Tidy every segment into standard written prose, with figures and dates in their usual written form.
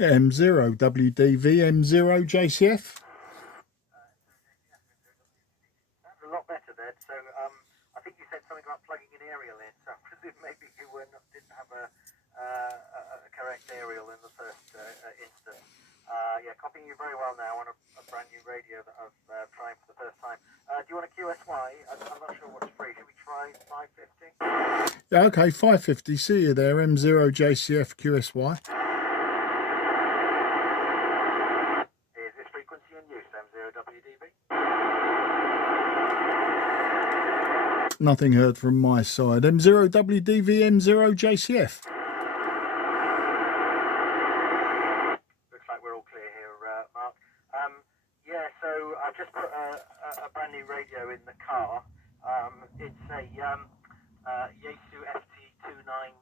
M0 WDV M0 JCF. That's a lot better then. So I think you said something about plugging an aerial in. So I presume maybe you didn't have a correct aerial in the first instance. Yeah, copying you very well now on a brand new radio that I've tried for the first time. Do you want a QSY? I'm not sure what's free. Should we try 550? Yeah, okay, 550. See you there, M0 JCF QSY. Is this frequency in use, M0WDV? Nothing heard from my side. M0 WDV M0 JCF. Looks like we're all clear here, Mark. Yeah, so I've just put a brand new radio in the car. It's a Yaesu FT2980.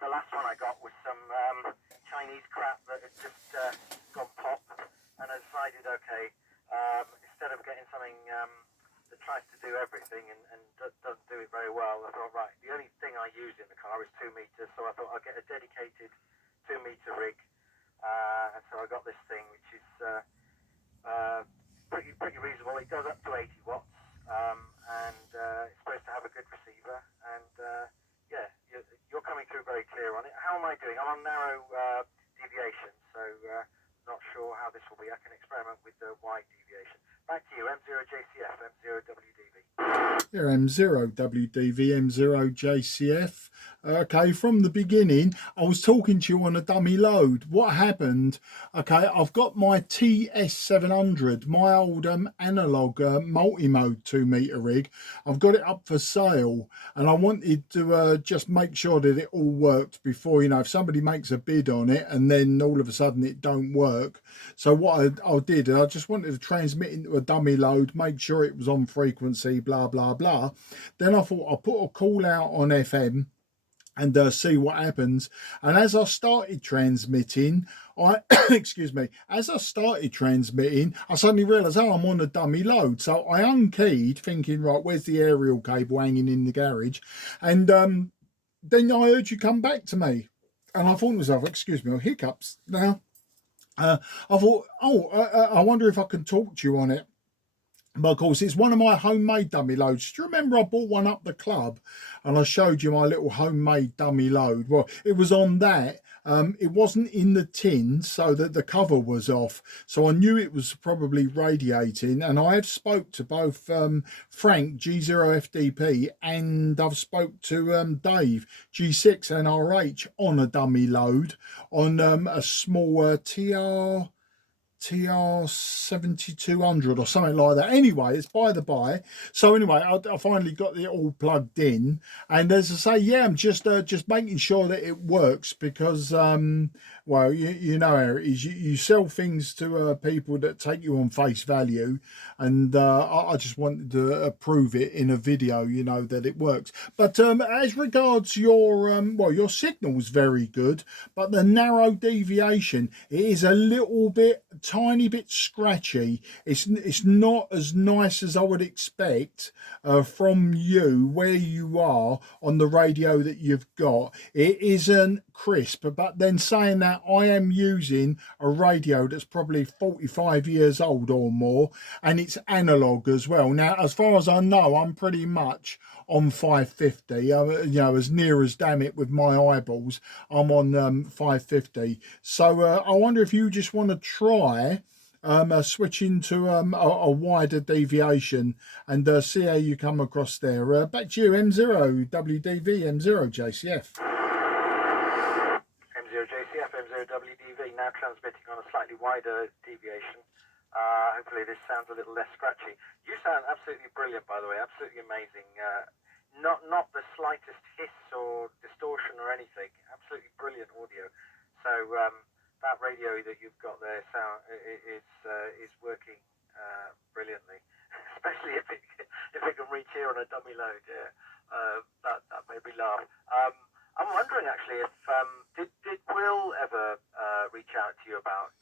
The last one I got was some Chinese crap that had just gone pop, and I decided, okay, instead of getting something that tries to do everything and doesn't do it very well, I thought, right, the only thing I use in the car is 2 meters, so I thought I'll get a dedicated 2 meter rig, and so I got this thing, which is pretty reasonable. It goes up to 80 watts, and it's supposed to have a good receiver, and yeah, you're coming through very clear on it. How am I doing? I'm on narrow deviation, so not sure how this will be. I can experiment with the wide deviation. Back to you, M0 JCF, M0 WDV. Here, M0 WDV M0 JCF. Okay, from the beginning, I was talking to you on a dummy load. What happened? Okay, I've got my TS-700, my old analog multi-mode 2 meter rig. I've got it up for sale, and I wanted to just make sure that it all worked before, you know, if somebody makes a bid on it and then all of a sudden it don't work. So what I did, I just wanted to transmit into a dummy load, make sure it was on frequency, blah, blah, blah. Then I thought I'll put a call out on FM and see what happens. And as I started transmitting, excuse me, as I started transmitting, I suddenly realised, oh, I'm on a dummy load. So I unkeyed, thinking, right, where's the aerial cable hanging in the garage? And then I heard you come back to me, and I thought to myself, excuse me, hiccups now. I thought, oh, I wonder if I can talk to you on it. But of course, it's one of my homemade dummy loads. Do you remember I bought one up the club and I showed you my little homemade dummy load? Well, it was on that. It wasn't in the tin, so that the cover was off. So I knew it was probably radiating. And I have spoke to both Frank, G0FDP, and I've spoke to Dave, G6NRH, on a dummy load on a small TR-700 or something like that. Anyway, it's by the by. So anyway, I finally got it all plugged in, and as I say, yeah, I'm just making sure that it works, because well, you know how it is. You sell things to people that take you on face value, and I just wanted to prove it in a video, you know, that it works. But as regards your well, your signal's very good, but the narrow deviation, it is a little bit, tiny bit scratchy. It's not as nice as I would expect from you where you are on the radio that you've got. It isn't crisp. But then saying that, I am using a radio that's probably 45 years old or more, and it's analog as well. Now, as far as I know, I'm pretty much on 550, you know, as near as damn it with my eyeballs, I'm on 550. So I wonder if you just want to try switch into a wider deviation and see how you come across there. Back to you, M0 WDV, M0 JCF. M0 JCF, M0 WDV, now transmitting on a slightly wider deviation. Hopefully this sounds a little less scratchy. You sound absolutely brilliant, by the way, absolutely amazing. Not the slightest hiss or distortion or anything. Absolutely brilliant audio. So that radio that you've got there is working brilliantly, especially if it can reach here on a dummy load. Yeah, that made me laugh. I'm wondering actually if did Will ever reach out to you about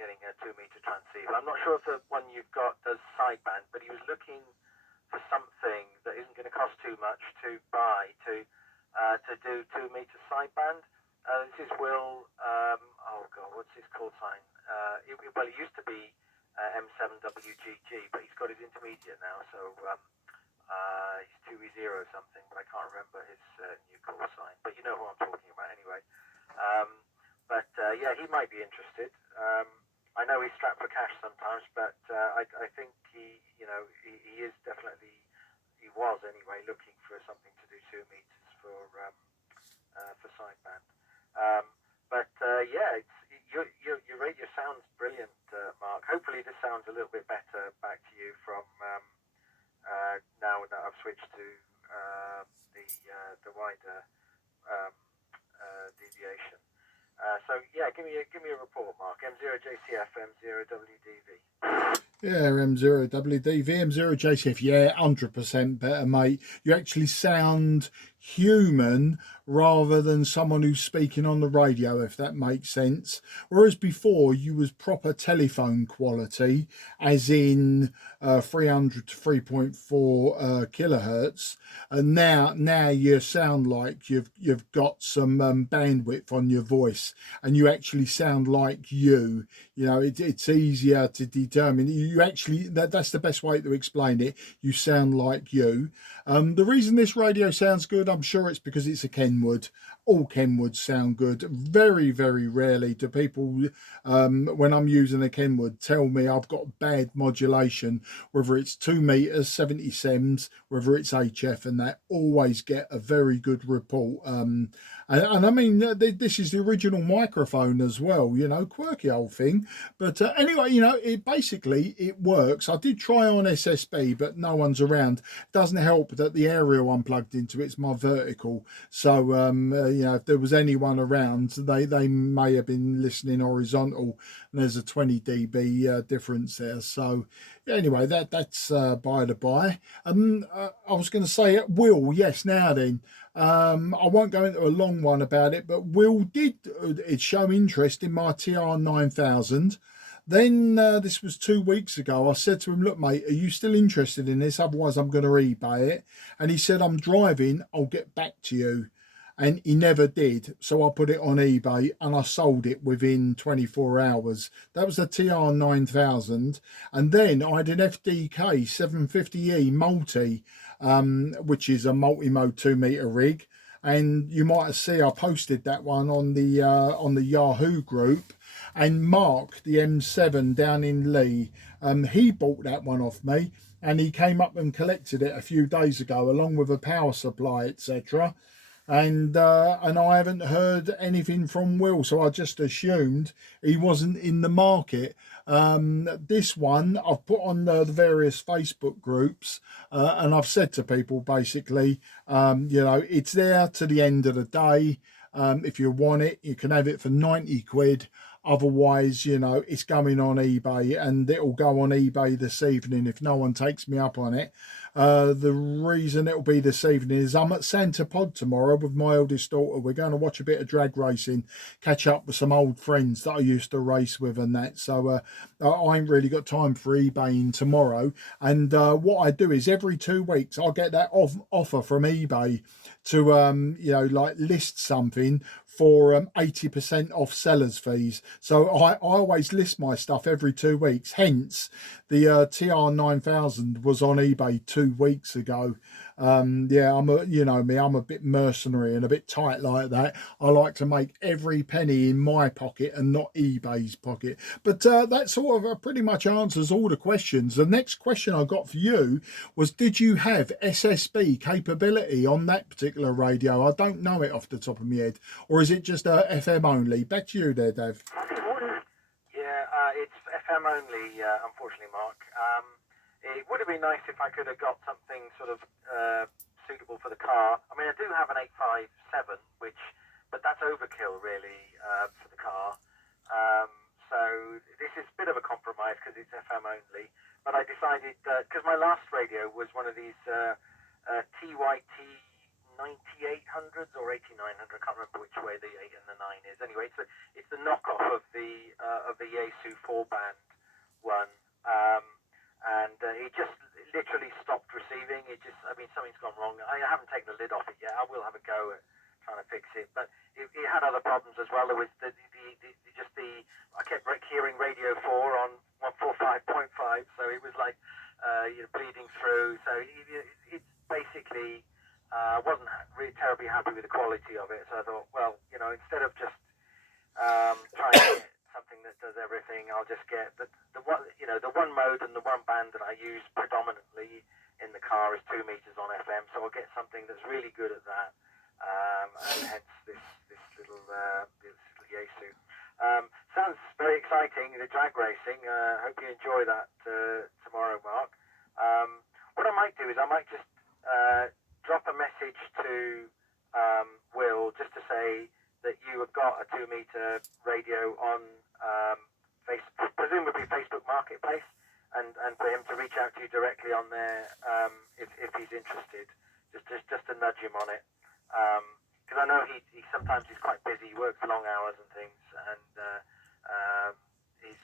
getting a 2 meter transceiver? I'm not sure if the one you've got does sideband, but he was looking for something that isn't going to cost too much to buy to do 2 meter sideband. This is Will. will, oh God, what's his call sign? Well, it used to be M7WGG, but he's got his intermediate now, so he's 2E0 or something, but I can't remember his new call sign. But you know who I'm talking about anyway. Yeah, he might be interested. I know he's strapped for cash sometimes, but I think he is definitely, he was anyway, looking for something to do 2 meters for sideband. Yeah, your radio sounds brilliant, Mark. Hopefully this sounds a little bit better back to you from now that I've switched to the wider deviation. So yeah, give me a report, Mark. M0JCF, M0WDV. Yeah, M0WD, VM0JCF, yeah, 100% better, mate. You actually sound human rather than someone who's speaking on the radio, if that makes sense. Whereas before, you was proper telephone quality, as in 300 to 3.4 kilohertz. And now you sound like you've got some bandwidth on your voice, and you actually sound like you. You know, it's easier to determine. You actually, that's the best way to explain it. You sound like you. The reason this radio sounds good, I'm sure it's because it's a Kenwood. All Kenwoods sound good. Very, very rarely do people, when I'm using a Kenwood, tell me I've got bad modulation, whether it's 2 meters, 70 sems, whether it's HF, and they always get a very good report. And I mean, this is the original microphone as well, you know, quirky old thing. But anyway, you know, it works. I did try on SSB, but no one's around. Doesn't help that the aerial I'm plugged into, it's my vertical. So, you know, if there was anyone around, they may have been listening horizontal, and there's a 20 dB difference there. So, anyway, that's by the by. I was going to say, Will, yes, now then. I won't go into a long one about it, but Will did show interest in my TR-9000. Then this was 2 weeks ago. I said to him, look, mate, are you still interested in this? Otherwise, I'm going to eBay it. And he said, I'm driving. I'll get back to you. And he never did. So I put it on eBay and I sold it within 24 hours. That was the TR-9000. And then I had an FDK 750E multi, which is a multi-mode 2 meter rig. And you might have seen I posted that one on the Yahoo group. And Mark, the M7 down in Lee, he bought that one off me, and he came up and collected it a few days ago, along with a power supply, etc. And I haven't heard anything from Will, so I just assumed he wasn't in the market. This one I've put on the various Facebook groups, and I've said to people basically, you know, it's there to the end of the day. If you want it, you can have it for 90 quid. Otherwise, you know, it's going on eBay, and it'll go on eBay this evening if no one takes me up on it. The reason it'll be this evening is I'm at Santa Pod tomorrow with my eldest daughter. We're going to watch a bit of drag racing, catch up with some old friends that I used to race with and that. So I ain't really got time for eBaying tomorrow. And what I do is every 2 weeks I'll get that offer from eBay to, you know, like list something for 80% off sellers fees. So I always list my stuff every 2 weeks. Hence, the TR-9000 was on eBay 2 weeks ago. Yeah, you know me, I'm a bit mercenary and a bit tight like that. I like to make every penny in my pocket and not eBay's pocket. But that sort of pretty much answers all the questions. The next question I got for you was, did you have SSB capability on that particular radio? I don't know it off the top of my head. Or is it just FM only? Back to you there, Dev. Yeah, it's FM only, unfortunately, Mark. It would have been nice if I could have got something sort of suitable for the car. I mean, I do have an 857, but that's overkill, really, for the car. So this is a bit of a compromise because it's FM only. But I decided, because my last radio was one of these TYT 9800s or 8900. I can't remember which way the 8 and the 9 is. Anyway, it's the knockoff of the Yaesu 4-band one. And it just literally stopped receiving. I mean, something's gone wrong. I haven't taken the lid off it yet. I will have a go at trying to fix it. But it had other problems as well. There was I kept hearing Radio 4 on 145.5, so it was like bleeding through. So it basically wasn't really terribly happy with the quality of it. So I thought, well, instead of just trying to get something that does everything, I'll just get the one mode and the one band that I use predominantly in the car is 2 meters on FM. So I'll get something that's really good at that, and hence this little Yaesu. Sounds very exciting, the drag racing. Hope you enjoy that tomorrow, Mark. What I might do is I might just drop a message to Will just to say that you have got a 2 meter radio on presumably Facebook Marketplace, and for him to reach out to you directly on there if he's interested. Just to nudge him on it, because I know he sometimes he's quite busy. He works long hours and things, and he's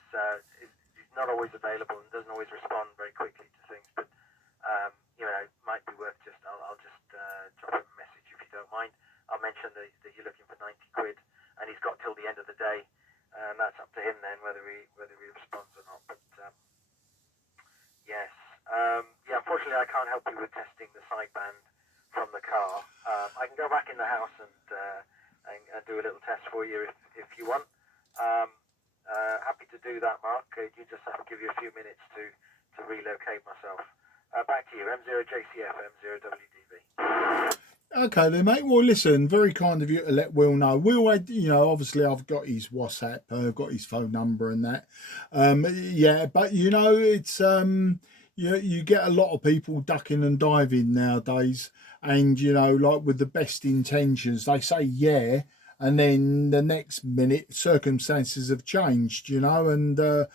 not always available and doesn't always respond very quickly to things. But it might be worth I'll just drop him a message if you don't mind. I'll mention that you're looking for 90 quid, and he's got till the end of the day, and that's up to him then whether he responds or not. But yes, unfortunately I can't help you with testing the sideband from the car. I can go back in the house and do a little test for you if you want. Happy to do that, Mark. You just have to give you a few minutes to relocate myself. Back to you, M0JCF, M0WDV. Okay then, mate. Well, listen, very kind of you to let Will know. Will, obviously I've got his WhatsApp, I've got his phone number and that. But it's you get a lot of people ducking and diving nowadays, and like with the best intentions, they say yeah, and then the next minute circumstances have changed, and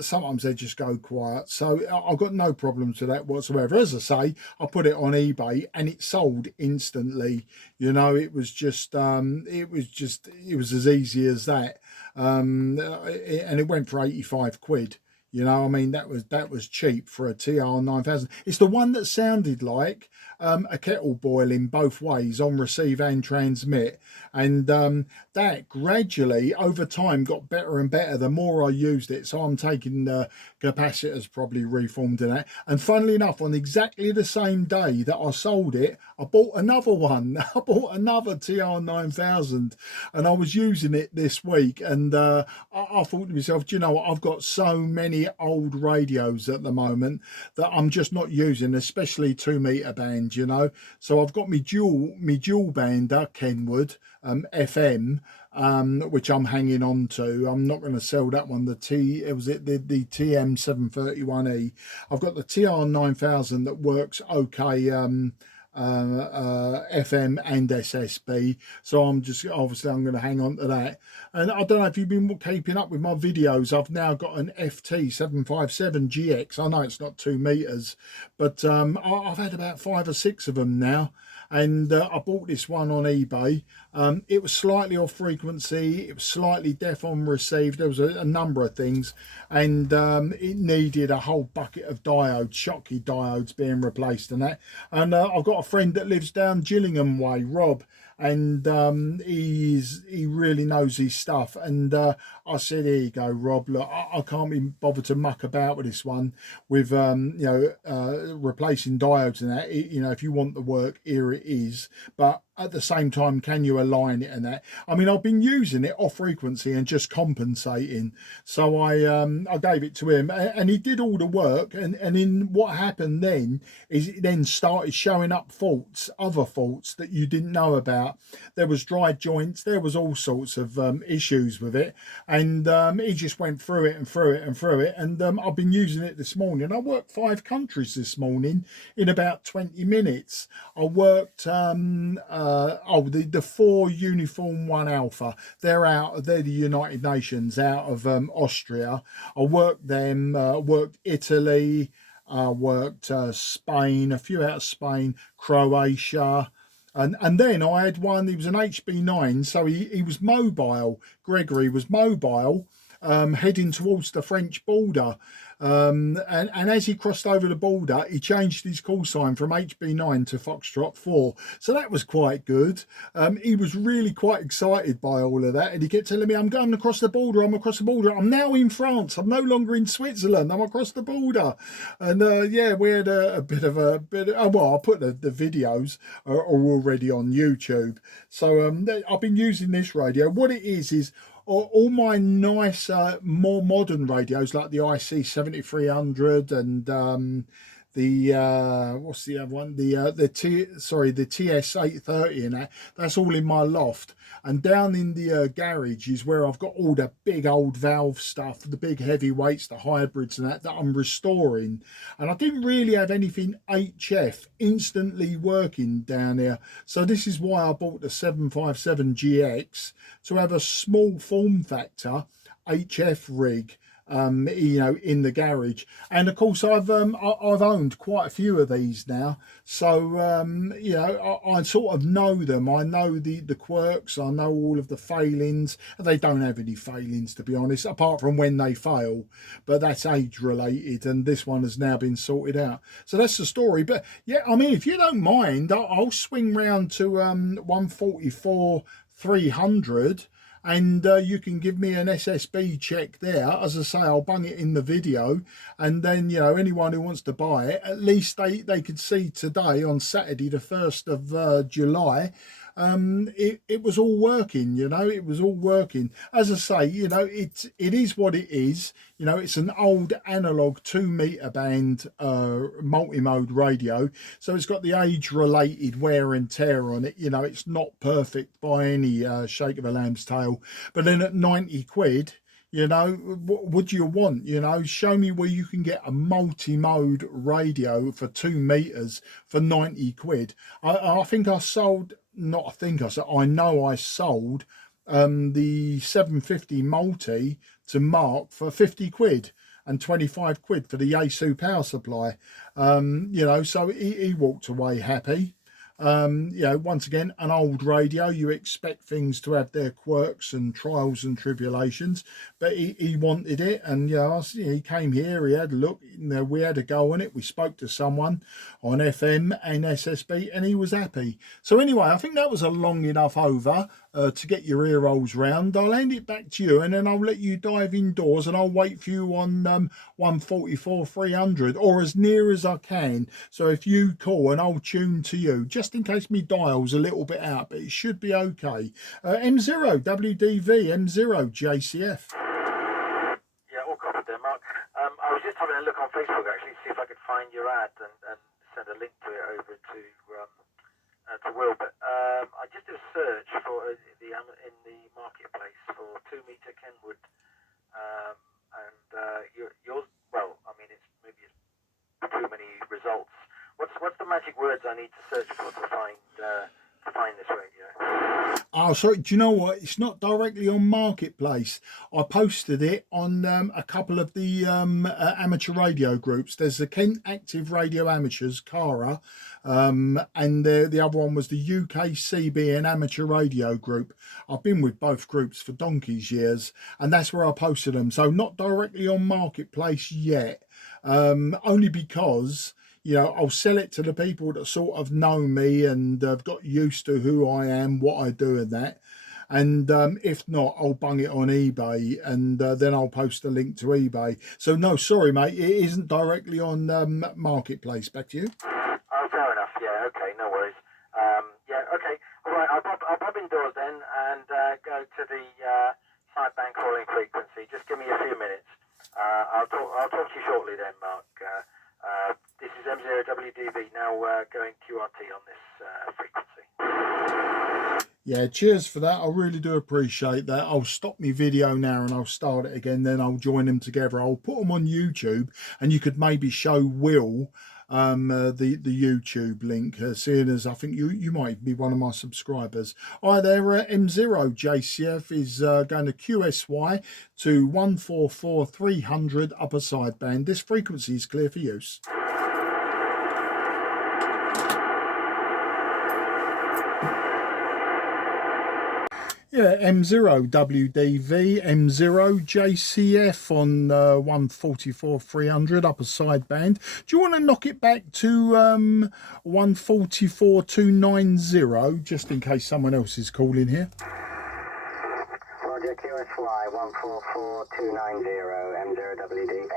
sometimes they just go quiet. So I've got no problems with that whatsoever. As I say, I put it on eBay and it sold instantly. It was just it was as easy as that, and it went for 85 quid. That was cheap for a TR-9000. It's the one that sounded like a kettle boiling both ways on receive and transmit, and that gradually over time got better and better the more I used it. So I'm taking the capacitors probably reformed in that, and funnily enough, on exactly the same day that I sold it, I bought another one. I bought another TR-9000, and I was using it this week, and I thought to myself, do you know what, I've got so many old radios at the moment that I'm just not using, especially 2 meter band, so I've got me dual bander Kenwood FM, which I'm hanging on to. I'm not going to sell that one. The TM-731E. I've got the TR-9000 that works okay, FM and SSB, so I'm going to hang on to that. And I don't know if you've been keeping up with my videos, I've now got an FT757GX. I know it's not 2 meters, but I've had about 5 or 6 of them now, and I bought this one on eBay. It was slightly off frequency, it was slightly deaf on receive, there was a number of things, and it needed a whole bucket of diodes, Schottky diodes being replaced and that. And I've got a friend that lives down Gillingham way, Rob, and he really knows his stuff, and I said, here you go, Rob, look, I can't be bothered to muck about with this one with replacing diodes and that. If you want the work, here it is, but at the same time, can you align it and that? I've been using it off frequency and just compensating. So I gave it to him, and he did all the work. And in what happened then is it then started showing up faults, other faults that you didn't know about. There was dry joints, there was all sorts of issues with it, and he just went through it and through it and through it. And I've been using it this morning. I worked 5 countries this morning in about 20 minutes. I worked the 4 Uniform 1 Alpha. They're the United Nations out of Austria. I worked them, worked Italy, worked Spain, a few out of Spain, Croatia. And then I had one, he was an HB9, so he was mobile. Gregory was mobile. heading towards the French border. And as he crossed over the border, he changed his call sign from HB9 to Foxtrot 4. So that was quite good. He was really quite excited by all of that. And he kept telling me, I'm going across the border. I'm across the border. I'm now in France. I'm no longer in Switzerland. I'm across the border. And yeah, we had a bit of well, I'll put the videos are already on YouTube. So I've been using this radio. What it is all my nice, more modern radios like the IC 7300 and the what's the other one? The TS-800 and that's all in my loft. And down in the garage is where I've got all the big old valve stuff, the big heavyweights, the hybrids and that I'm restoring. And I didn't really have anything HF instantly working down here. So this is why I bought the 757GX, to have a small form factor HF rig, you know, in the garage. And of course I've owned quite a few of these now, so you know, I sort of know them. I know the quirks, I know all of the failings. They don't have any failings, to be honest, apart from when they fail, but that's age related, and this one has now been sorted out. So that's the story. But yeah, I mean, if you don't mind, I'll swing round to 144 300, and you can give me an SSB check there. As I say, I'll bung it in the video, and then, you know, anyone who wants to buy it, at least they could see today on Saturday the 1st of July, it was all working. You know, it was all working. As I say, you know, it is what it is. You know, it's an old analog 2-meter band multi-mode radio, so it's got the age-related wear and tear on it. You know, it's not perfect by any shake of a lamb's tail. But then at 90 quid, you know, what would you want? You know, show me where you can get a multi-mode radio for 2 meters for 90 quid. I think I sold, not I think I said, I know I sold the 750 multi to Mark for 50 quid and 25 quid for the Yaesu power supply. You know, so he walked away happy. You know, once again, an old radio, you expect things to have their quirks and trials and tribulations, but he wanted it. And you know, he came here, he had a look, you know, we had a go on it, we spoke to someone on FM and SSB, and he was happy. So anyway, I think that was a long enough over to get your ear rolls round. I'll hand it back to you, and then I'll let you dive indoors, and I'll wait for you on 144 300, or as near as I can. So if you call, and I'll tune to you, just in case me dial's a little bit out, but it should be okay. M0 WDV, M0 JCF. Yeah, all covered there, Mark. I was just having a look on Facebook actually to see if I could find your ad and send a link to it over to Will. But I just did a search for in the marketplace for 2-meter Kenwood, and yours. Well, I mean, it's too many results. What's the magic words I need to search for to find this radio? Oh, sorry, do you know what? It's not directly on Marketplace. I posted it on a couple of the amateur radio groups. There's the Kent Active Radio Amateurs, CARA, and the other one was the UKCB and Amateur Radio Group. I've been with both groups for donkey's years, and that's where I posted them. So not directly on Marketplace yet, only because, you know, I'll sell it to the people that sort of know me and have got used to who I am, what I do and that. And if not, I'll bung it on eBay, and then I'll post a link to eBay. So no, sorry, mate, it isn't directly on Marketplace. Back to you. Oh, fair enough. Yeah, okay, no worries. Yeah, okay. All right, I'll pop indoors then and go to the sidebank calling frequency. Just give me a few minutes. I'll talk to you shortly then, Mark. This is M0WDV now going QRT on this frequency. Yeah, cheers for that. I really do appreciate that. I'll stop my video now and I'll start it again. Then I'll join them together. I'll put them on YouTube, and you could maybe show Will the YouTube link, seeing as I think you might be one of my subscribers. Hi there, M0 JCF is going to QSY to 144 300 upper sideband. This frequency is clear for use. Yeah, M0WDV, M0JCF on 144 300 upper sideband. Do you want to knock it back to 144 290 just in case someone else is calling here? Roger, QSY 144290 M0WDV.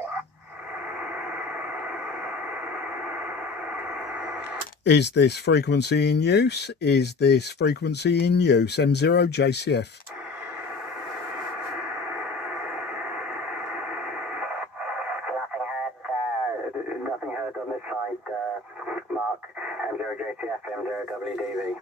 Is this frequency in use? Is this frequency in use? M0JCF. Nothing heard on this side, Mark. M0JCF, M0WDV.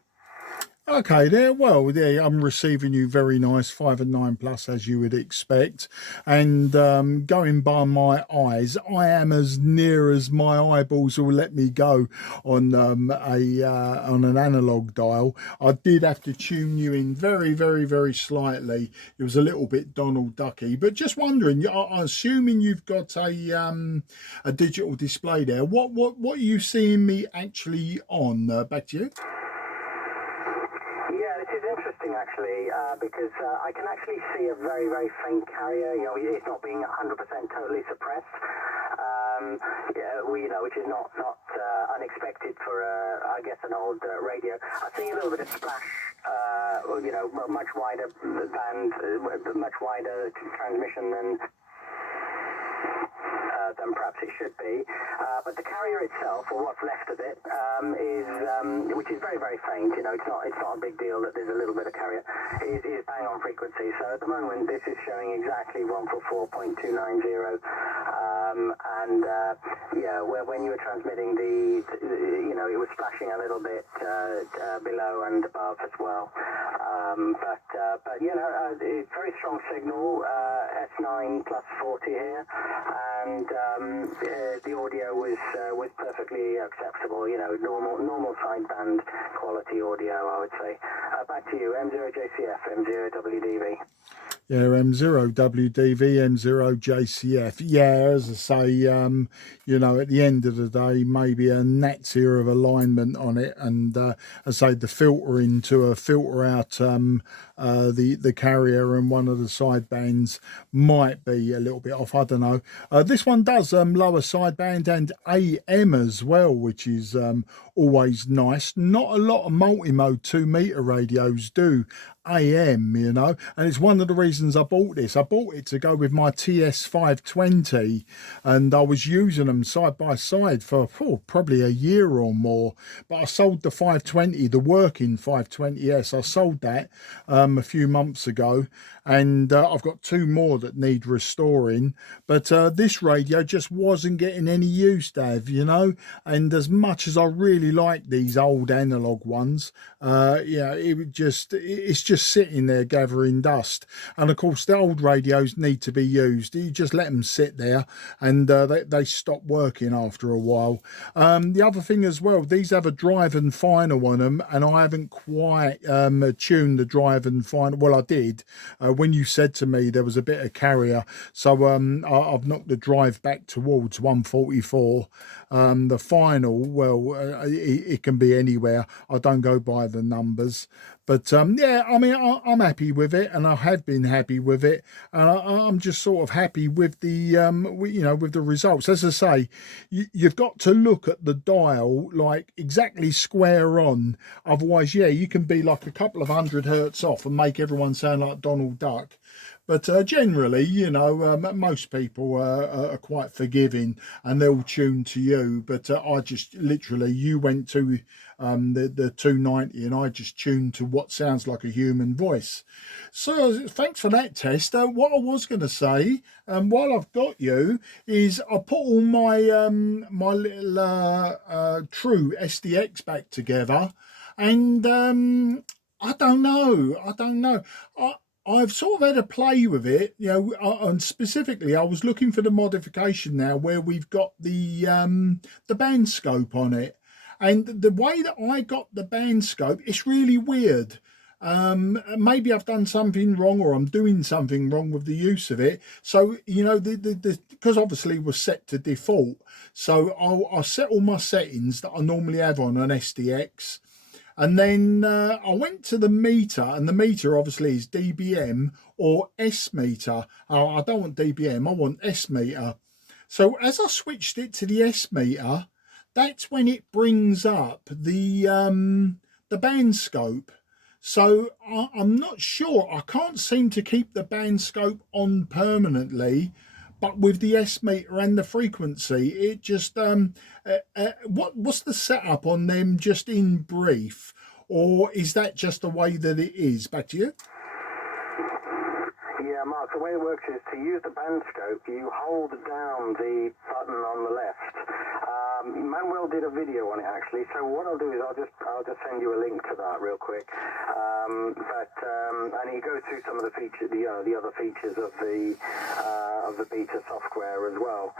Okay, there. Well, there I'm receiving you very nice 5 and 9 plus as you would expect, and going by my eyes, I am as near as my eyeballs will let me go on on an analog dial. I did have to tune you in very slightly. It was a little bit Donald Ducky, but just wondering. I'm assuming you've got a digital display there. What are you seeing me actually on? Back to you. Actually, because I can actually see a very faint carrier. You know, it's not being 100% totally suppressed. Which is not unexpected for I guess an old radio. I see a little bit of splash. Much wider band, much wider transmission than perhaps it should be, but the carrier itself, or what's left of it, which is very faint. You know, it's not a big deal that there's a little bit of carrier. Is bang on frequency. So at the moment, this is showing exactly 144.290, and when you were transmitting it was splashing a little bit below and above as well. It's very strong signal. S9 plus 40 here, and the audio was perfectly acceptable. You know, normal sideband quality audio, I would say. Back to you, M0JCF, M0WDV. Yeah, M0WDV, M0JCF. Yeah, as I say, at the end of the day, maybe a natsy of alignment on it, and as I say, the filtering to filter out the carrier and one of the sidebands might be a little bit off. I don't know. This one does lower sideband and AM as well, which is always nice. Not a lot of multi-mode 2-meter radios do AM, and it's one of the reasons I bought this. I bought it to go with my TS-500, and I was using them side by side for probably a year or more, but I sold the 520, the working 520S. I sold that a few months ago, and I've got 2 more that need restoring, but this radio just wasn't getting any use, Dav, and as much as I really like these old analog ones, it's just sitting there gathering dust. And of course the old radios need to be used. You just let them sit there, and they stop working after a while. The other thing as well, these have a drive and final on them, and I haven't quite tuned the drive and final. Well, I did when you said to me there was a bit of carrier, so I've knocked the drive back towards 144. The final, well, it can be anywhere. I don't go by the numbers, but yeah, I mean, I'm happy with it, and I have been happy with it, and I'm just sort of happy with the with the results. As I say, you've got to look at the dial like exactly square on, otherwise you can be like a couple of 100 hertz off and make everyone sound like Donald Duck. But generally, most people are quite forgiving, and they'll tune to you. But I just literally, you went to the 290, and I just tuned to what sounds like a human voice. So thanks for that test. What I was going to say, while I've got you, is I put all my my little True SDX back together, and I don't know. I've sort of had a play with it, and specifically I was looking for the modification now where we've got the band scope on it, and the way that I got the band scope, it's really weird. Maybe I've done something wrong, or I'm doing something wrong with the use of it. So because obviously we're set to default, so I'll set all my settings that I normally have on an SDX. And then I went to the meter, and the meter obviously is dBm or S meter. Oh, I don't want dBm, I want S meter. So as I switched it to the S meter, that's when it brings up the band scope. So I'm not sure. I can't seem to keep the band scope on permanently, but with the S meter and the frequency, it just what's the setup on them? Just in brief, or is that just the way that it is? Back to you. Yeah, Mark, the way it works is to use the band scope, you hold down the button on the left. Manuel did a video on it actually, so what I'll do is I'll just send you a link to that real quick. And he goes through some of the features, the other features of the beta software as well.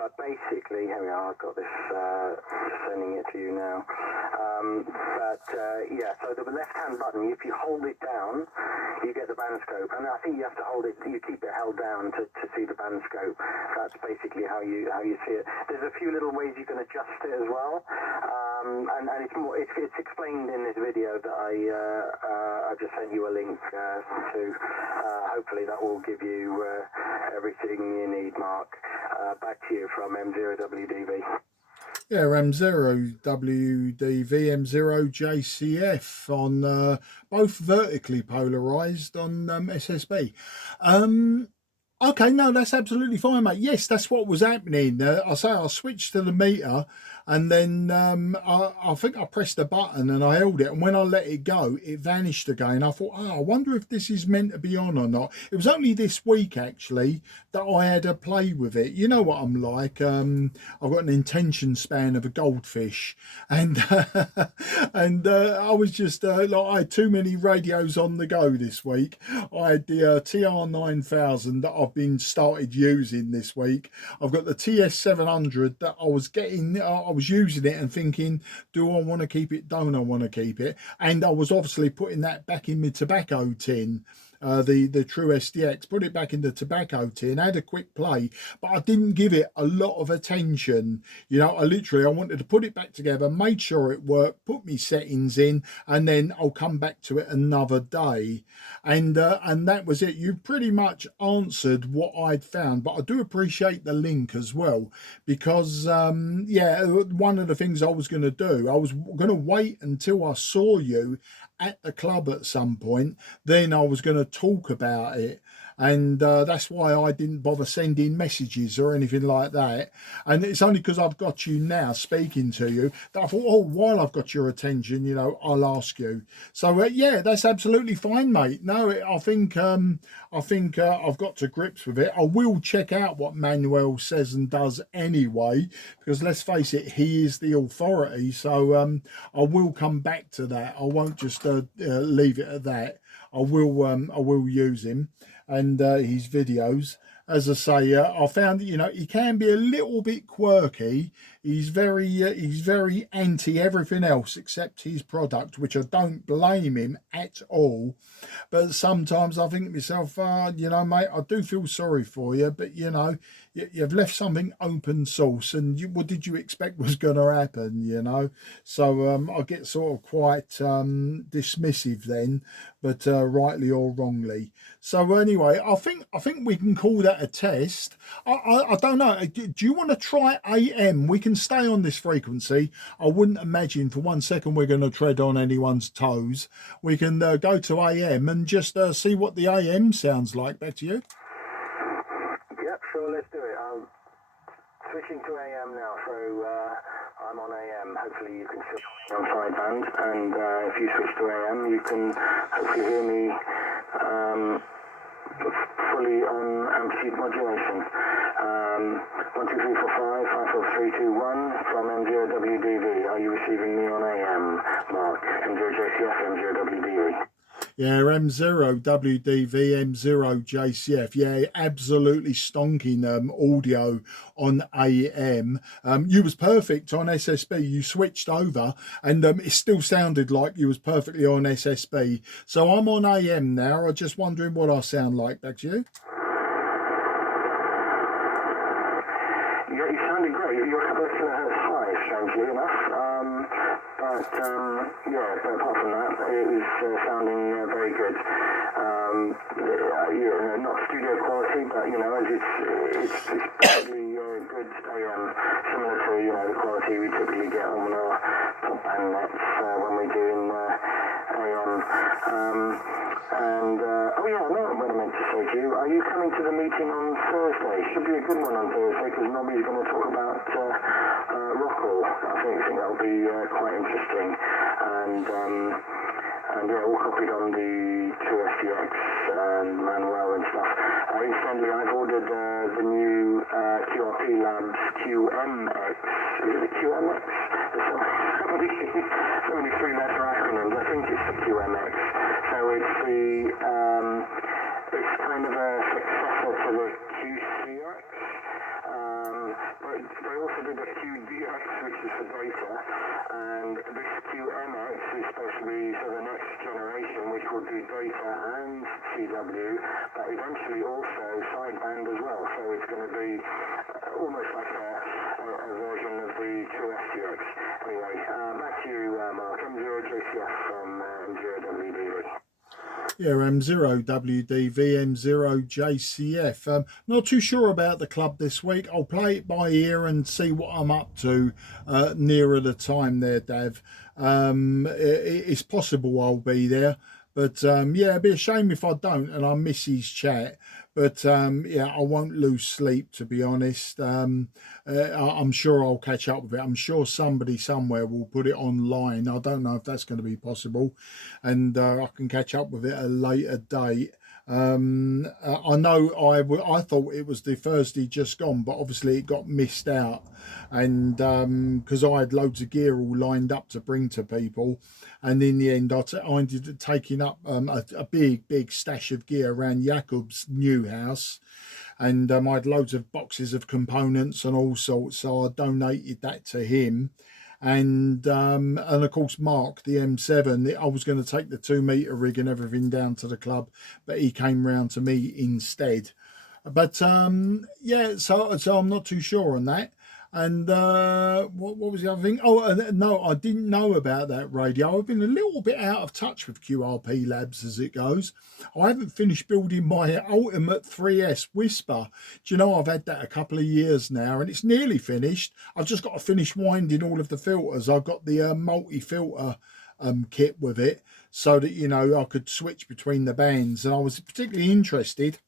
But basically, here we are. I've got this. Just sending it to you now. Yeah, so the left-hand button, if you hold it down, you get the band scope, and I think you have to hold it. You keep it held down to see the band scope. That's basically how you see it. There's a few little ways you can adjust it as well, and it's explained in this video that I just sent you a link to. Hopefully that will give you everything you need, Mark. Back to you from M0WDV. Yeah, M0WDV, M0JCF on both vertically polarized on SSB. Okay, no, that's absolutely fine, mate. Yes, that's what was happening. I switched to the meter, and then I think I pressed the button and I held it, and when I let it go, it vanished again. I thought, I wonder if this is meant to be on or not. It was only this week, actually, that I had a play with it. You know what I'm like. I've got an attention span of a goldfish, and I was just like, I had too many radios on the go this week. I had the TR-9000 that I've been started using this week. I've got the TS-700 that I was using it and thinking, do I want to keep it? Don't I want to keep it? And I was obviously putting that back in my tobacco tin. The True SDX, put it back in the tobacco tin, had a quick play, but I didn't give it a lot of attention. You know, I wanted to put it back together, made sure it worked, put me settings in, and then I'll come back to it another day. And that was it. You pretty much answered what I'd found, but I do appreciate the link as well, because yeah, one of the things I was going to do, I was going to wait until I saw you at the club at some point, then I was going to talk about it, and that's why I didn't bother sending messages or anything like that. And it's only because I've got you now speaking to you that I thought, oh, while I've got your attention, you know, I'll ask you. So yeah, that's absolutely fine, mate. No, I think I've got to grips with it. I will check out what Manuel says and does anyway, because let's face it, he is the authority. So I will come back to that. I won't just leave it at that. I will use him and his videos. As I say, I found that, you know, he can be a little bit quirky. He's very anti everything else except his product, which I don't blame him at all. But sometimes I think to myself, you know, mate, I do feel sorry for you, but you know, you've left something open source, and what did you expect was going to happen, you know? So I get sort of quite dismissive then, but rightly or wrongly. So anyway, I think we can call that a test. I don't know. Do you want to try AM? We can stay on this frequency. I wouldn't imagine for 1 second we're going to tread on anyone's toes. We can go to AM and just see what the AM sounds like. Back to you. Yep, sure, let's do it. I'm switching to AM now, so I'm on AM. Hopefully you can still on sideband, and if you switch to AM, you can hopefully hear me fully on amplitude modulation. 1, 2, 3, 4, 5, 5, 4, 3, 2, 1 from M0WDV. Are you receiving me on AM, Mark? M0JCF, M0WDV. Yeah, M0WDV, M0JCF. Yeah, absolutely stonking audio on AM. You was perfect on SSB. You switched over, and it still sounded like you was perfectly on SSB. So I'm on AM now. I'm just wondering what I sound like. Back to you. Yeah, you sounded great. You're a couple of kilohertz high, strangely enough. but but apart from that, it was sounding very good. Not studio quality, but as it's basically good AM, similar to the quality we typically get on our top band nets when we do in AM. What I meant to say to you, are you coming to the meeting on Thursday? Should be a good one on Thursday because Nobby's going to talk about Rockall. I think that'll be quite interesting, and all copied on the 2SDX and Manuel and stuff. Incidentally, I've ordered the new QRP Labs QMX. Is it the QMX? There's so many three-letter acronyms. I think it's the QMX. So it's kind of a successor to the QCX. But they also did a QDX, which is for data, and this QMX is supposed to be the next generation, which will do data and CW, but eventually also sideband as well. So it's going to be almost like a version of the 2SDX. Anyway, back to you, Mark. M0JCF from M0WDV. Yeah, M0WD VM0JCF. Not too sure about the club this week. I'll play it by ear and see what I'm up to nearer the time there, Dav. It's possible I'll be there. But it'd be a shame if I don't and I miss his chat. But I won't lose sleep, to be honest. I'm sure I'll catch up with it. I'm sure somebody somewhere will put it online. I don't know if that's going to be possible, and I can catch up with it at a later date. I know I thought it was the Thursday just gone, but obviously it got missed out, and because I had loads of gear all lined up to bring to people, and in the end I ended up taking up a big stash of gear around Jakob's new house, and I had loads of boxes of components and all sorts, so I donated that to him. And of course Mark, the M7, I was going to take the 2-meter rig and everything down to the club, but he came round to me instead. But so I'm not too sure on that. And what was the other thing? Oh, no, I didn't know about that radio. I've been a little bit out of touch with QRP Labs as it goes. I haven't finished building my Ultimate 3S Whisper. Do you know, I've had that a couple of years now and it's nearly finished. I've just got to finish winding all of the filters. I've got the multi-filter kit with it so that, I could switch between the bands. And I was particularly interested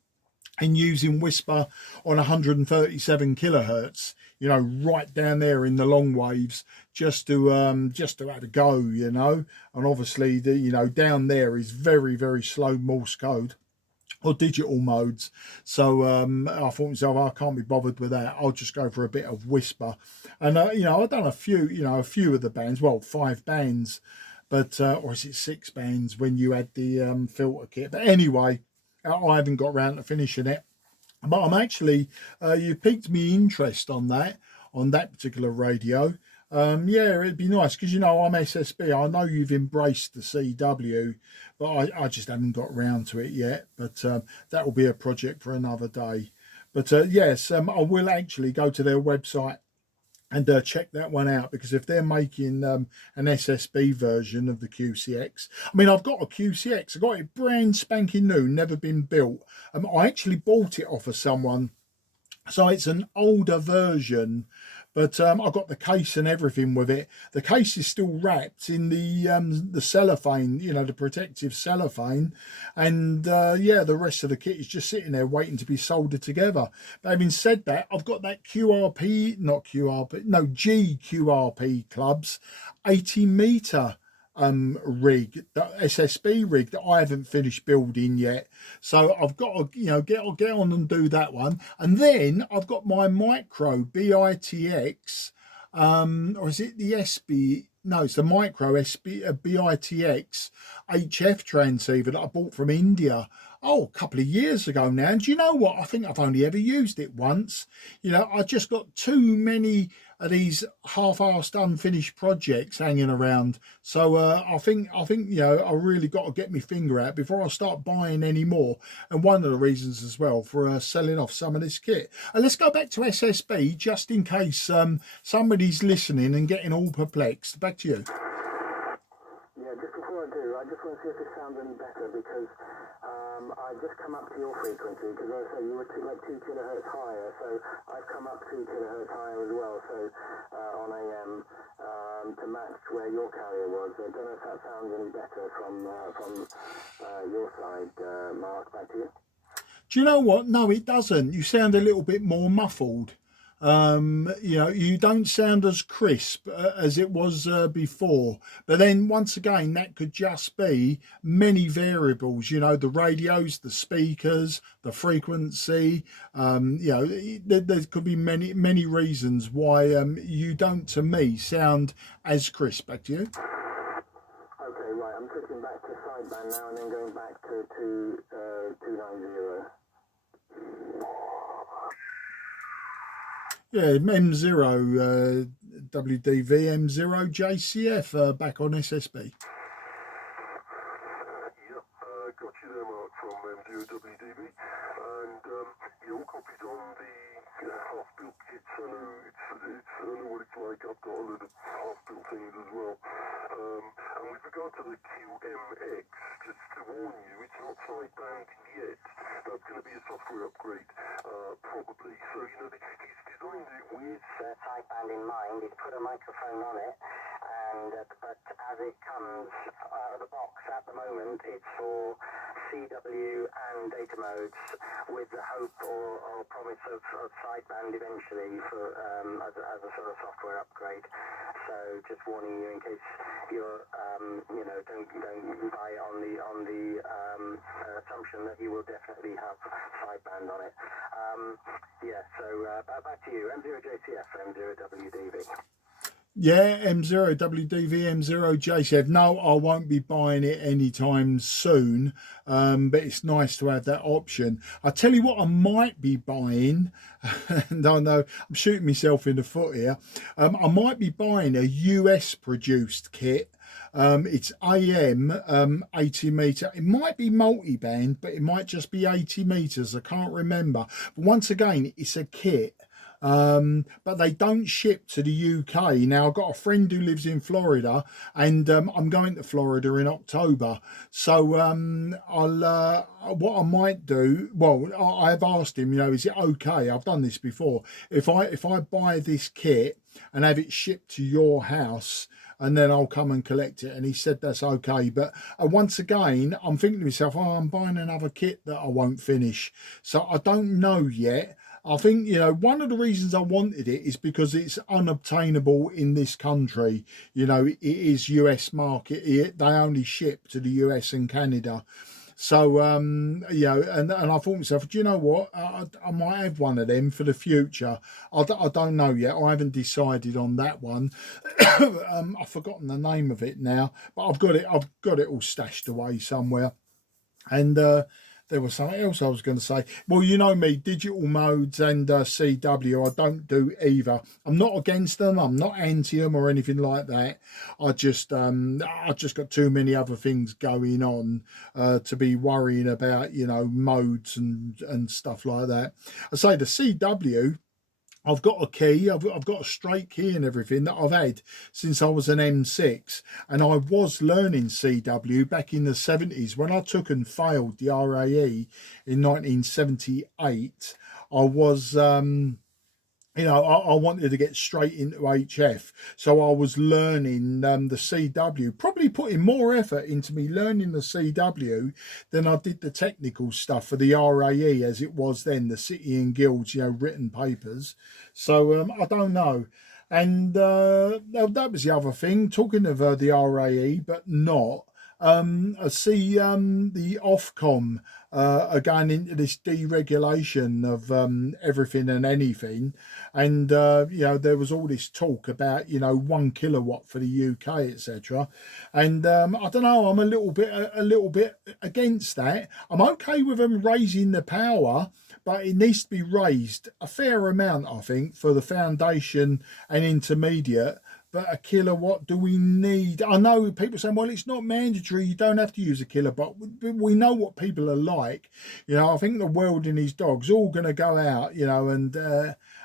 in using Whisper on 137 kilohertz, right down there in the long waves, just to have a go, and obviously down there is very, very slow Morse code or digital modes. So I thought to myself, I can't be bothered with that. I'll just go for a bit of Whisper. And I've done a few of the bands, 5 bands, but or is it 6 bands when you add the filter kit? But anyway, I haven't got around to finishing it, but I'm actually you piqued me interest on that particular radio. It'd be nice because I'm SSB. I know you've embraced the CW, but I just haven't got round to it yet. But that will be a project for another day. But yes, I will actually go to their website and check that one out, because if they're making an SSB version of the QCX, I've got a QCX. I got it brand spanking new, never been built. I actually bought it off of someone, so it's an older version, but I got the case and everything with it. The case is still wrapped in the cellophane, the protective cellophane, and the rest of the kit is just sitting there waiting to be soldered together. But having said that, I've got that GQRP club's 80-meter rig, the SSB rig that I haven't finished building yet. So I've got to get on and do that one. And then I've got my micro BITX, or is it the SB? No, it's the micro BITX HF transceiver that I bought from India. A couple of years ago now. And do you know what? I think I've only ever used it once. I just got too many of these half-assed unfinished projects hanging around. So I think I really got to get my finger out before I start buying any more. And one of the reasons as well for selling off some of this kit. And let's go back to SSB just in case somebody's listening and getting all perplexed. Back to you. just want to see if this sounds any better because I've just come up to your frequency because as I say you were like 2 kilohertz higher, so I've come up 2 kilohertz higher as well. So on AM to match where your carrier was. I don't know if that sounds any better from your side, Mark. Back to you. Do you know what? No, it doesn't. You sound a little bit more muffled. You know, you don't sound as crisp as it was before. But then once again, that could just be many variables, you know, the radios, the speakers, the frequency. You know, there could be many reasons why you don't, to me, sound as crisp. Back to you. Okay, right. I'm switching back to sideband now and then going back to 290. Yeah, M0 WDV, M0 JCF back on SSB. Yep, got you there, Mark, from M0WDB, and you're all copied on the half-built kit, so I know what it's like. I've got a lot of half-built things as well. And with regard to the QMX, just to warn you, it's not sideband yet. That's going to be a software upgrade, probably. So, you know, he's designed it with sideband in mind. He's put a microphone on it, and but as it comes out of the box at the moment, it's for CW and data modes with the hope or promise of sideband eventually for as a sort of software upgrade. So just warning you in case you're you know don't buy on the assumption that you will definitely have sideband on it. Yeah. So back to you. M0JCF, M0WDV. Yeah, M0 WDV, M0 JCF. No, I won't be buying it anytime soon, but it's nice to have that option. I tell you what I might be buying, and I know I'm shooting myself in the foot here, I might be buying a US produced kit. It's AM 80 meter. It might be multi-band, but it might just be 80 meters. I can't remember. But once again, it's a kit. But they don't ship to the UK. Now, I've got a friend who lives in Florida, and I'm going to Florida in October. So what I might do, well, I've asked him, you know, is it okay? I've done this before. If I buy this kit and have it shipped to your house, and then I'll come and collect it. And he said that's okay. But once again, I'm thinking to myself, oh, I'm buying another kit that I won't finish. So I don't know yet. I think, you know, one of the reasons I wanted it is because it's unobtainable in this country. You know, it is US market. They only ship to the US and Canada. So, you know, and I thought to myself, do you know what? I might have one of them for the future. I don't know yet. I haven't decided on that one. I've forgotten the name of it now, but I've got it all stashed away somewhere. And there was something else I was going to say. Well, you know me, digital modes and CW, I don't do either. I'm not against them. I'm not anti them or anything like that. I just got too many other things going on to be worrying about, you know, modes and stuff like that. I say the CW, I've got a key, I've got a straight key and everything that I've had since I was an M6, and I was learning CW back in the 70s when I took and failed the RAE in 1978. I was you know, I wanted to get straight into HF, so I was learning the CW, probably putting more effort into me learning the CW than I did the technical stuff for the RAE as it was then, the City and Guilds, you know, written papers. So I don't know. And that was the other thing, talking of the RAE, but not. I see the Ofcom are going into this deregulation of everything and anything, and you know, there was all this talk about, you know, 1 kilowatt for the UK, etc. And I don't know, I'm a little bit against that. I'm okay with them raising the power, but it needs to be raised a fair amount, I think, for the foundation and intermediate. But a kilowatt, do we need? I know people saying, well, it's not mandatory, you don't have to use a kilowatt. We know what people are like. You know, I think the world and his dog's all going to go out, you know, and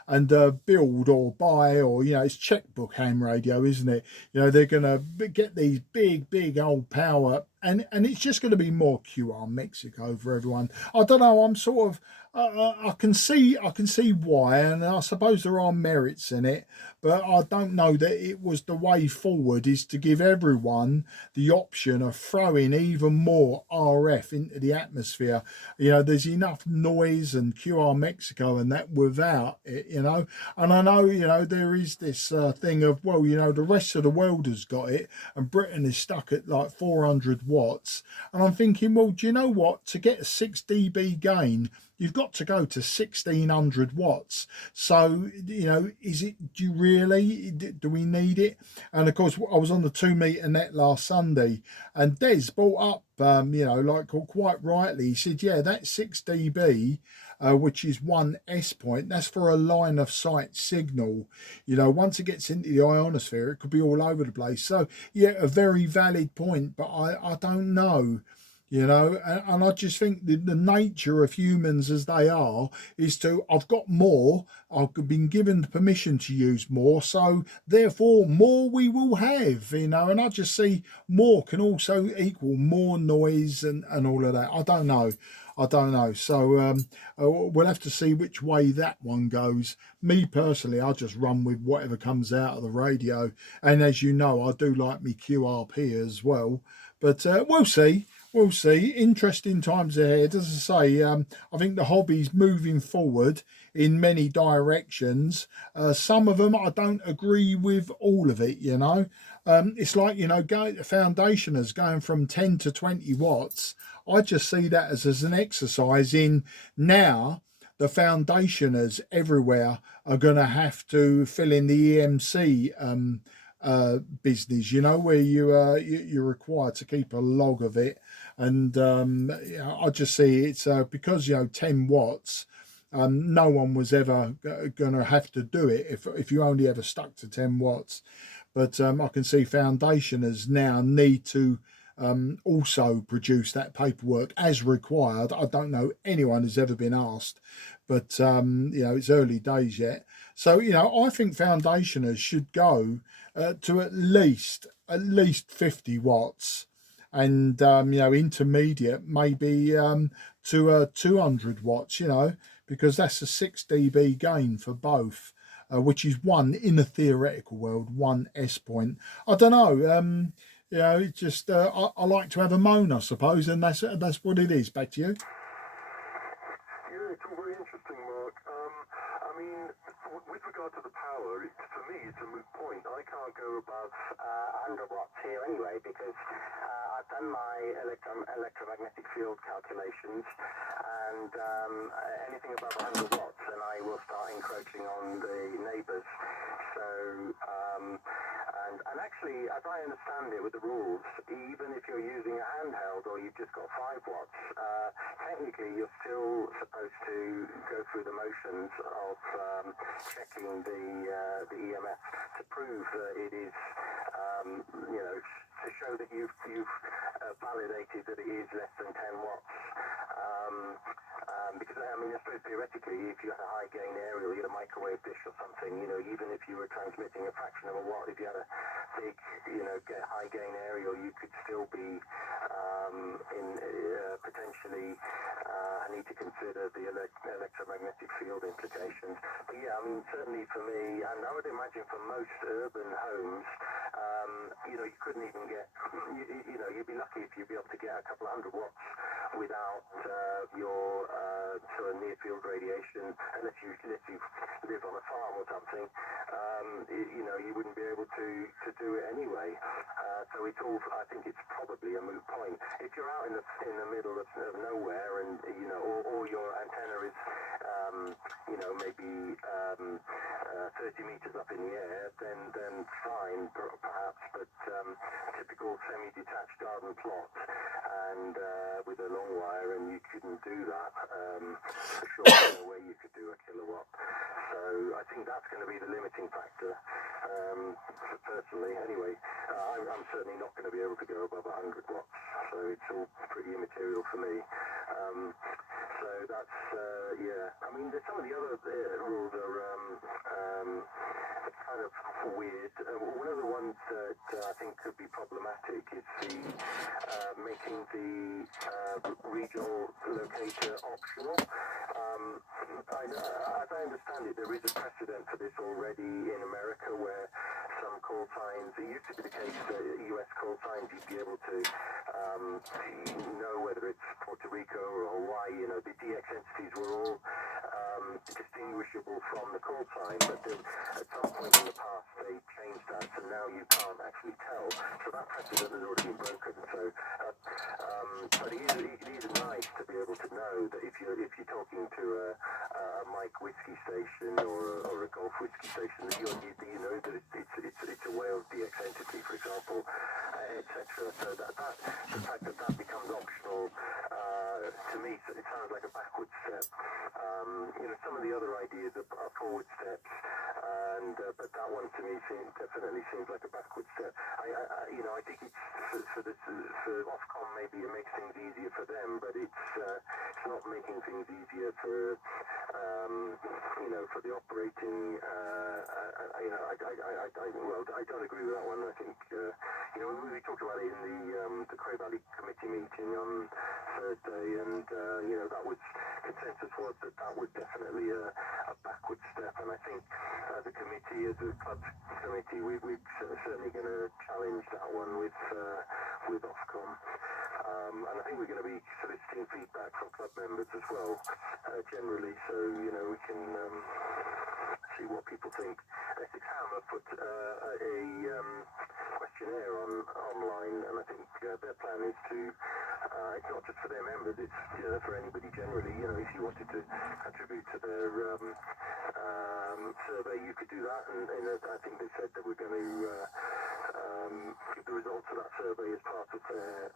and build or buy, or it's checkbook ham radio, isn't it? They're gonna get these big old power, and it's just going to be more QR Mexico for everyone. I don't know. I'm sort of I can see why, and I suppose there are merits in it, but I don't know that it was the way forward, is to give everyone the option of throwing even more RF into the atmosphere. There's enough noise and QR Mexico and that without it, and I know, there is this thing of, well, the rest of the world has got it and Britain is stuck at like 400 watts, and I'm thinking, well, do you know what, to get a 6 dB gain, you've got to go to 1600 watts. So, do we need it? And of course, I was on the 2 meter net last Sunday, and Des brought up, quite rightly, he said, yeah, that 6 dB, which is 1 S point, that's for a line of sight signal. Once it gets into the ionosphere, it could be all over the place. So, yeah, a very valid point, but I don't know. And I just think the nature of humans as they are is to, I've got more, I've been given permission to use more, so therefore more we will have, and I just see more can also equal more noise and all of that. I don't know. So we'll have to see which way that one goes. Me personally, I just run with whatever comes out of the radio, and as you know, I do like me QRP as well, but we'll see. We'll see. Interesting times ahead. As I say, I think the hobby's moving forward in many directions. Some of them I don't agree with all of it, It's like, foundationers going from 10 to 20 watts. I just see that as an exercise in, now the foundationers everywhere are going to have to fill in the EMC business, where you're required to keep a log of it. And I just see it's because 10 watts, no one was ever going to have to do it if you only ever stuck to 10 watts. But I can see foundationers now need to also produce that paperwork as required. I don't know anyone has ever been asked, but it's early days yet. So I think foundationers should go to at least 50 watts, and intermediate maybe to 200 watts, because that's a 6 dB gain for both, which is one, in the theoretical world, 1 S point. I don't know. It's just I like to have a moan, I suppose, and that's what it is. Back to you. Yeah, it's all very interesting, Mark. I mean, with regard to the power, for me, it's a moot point. I can't go above 100 watts here anyway, because I've done my electromagnetic field calculations, and anything above 100 watts, and I will start encroaching on the neighbours. So, and actually, as I understand it with the rules, even if you're using a handheld or you've just got 5 watts, technically you're still supposed to go through the motions of checking the EMF to prove that it is, to show that you've validated that it is less than 10 watts. Because, I mean, I suppose theoretically, if you had a high gain aerial, you had a microwave dish or something, even if you were transmitting a fraction of a watt, if you had a big, high gain aerial, you could still be potentially need to consider the electromagnetic field implications. But yeah, I mean, certainly for me, and I would imagine for most urban homes, you couldn't even get, you'd be lucky if you'd be able to get a couple of 100 watts without your sort of near field radiation, unless you live on a farm or something. You wouldn't be able to do it anyway. So it's all, I think it's probably a moot point. If you're out in the middle of nowhere, and or your antenna is maybe 30 meters up in the air, then fine, perhaps. But typical semi-detached garden plot, and with a long wire, and you couldn't do that. For sure, there's no way you could do a kilowatt. So I think that's going to be the limiting factor. Personally, anyway, I'm certainly not going to be able to go above 100 watts. So it's all pretty immaterial for me. So that's yeah. I mean, some of the other rules are kind of weird. One of the ones that I think could be problematic is the making the regional locator optional. As I understand it, there is a precedent for this already in America, where some call signs, it used to be the case that US call signs, you'd be able to know whether it's Puerto Rico or Hawaii. You know, the DX entities were all distinguishable from the call sign, but then at some point in the past they changed that, so now you can't actually tell. So that precedent has already been broken. So, but it is nice to be able to know that if you're talking to a Mike whiskey station or a Golf whiskey station, that you know that it's a Wales DX entity, for example, etc. So that the fact that becomes optional, to me, it sounds like a backward step. You know, some of the other ideas are forward steps, and but that one to me definitely seems like a backward step. I think it's for Ofcom, maybe it makes things easier for them, but it's not making things easier for for the operating. I don't agree with that one. I think we talked about it in the Cray Valley Committee meeting on Thursday, and that was consensus was that would definitely a backward step. And I think as a committee, as a club committee, we're certainly going to challenge that one with Ofcom. And I think we're going to be soliciting feedback from club members as well, generally, so we can see what people think. Essex Hammer put a questionnaire online, and I think their plan is to, it's not just for their members, it's for anybody generally. If you wanted to contribute to their survey, you could do that, and I think they said that we're going to give the results of that survey as part of their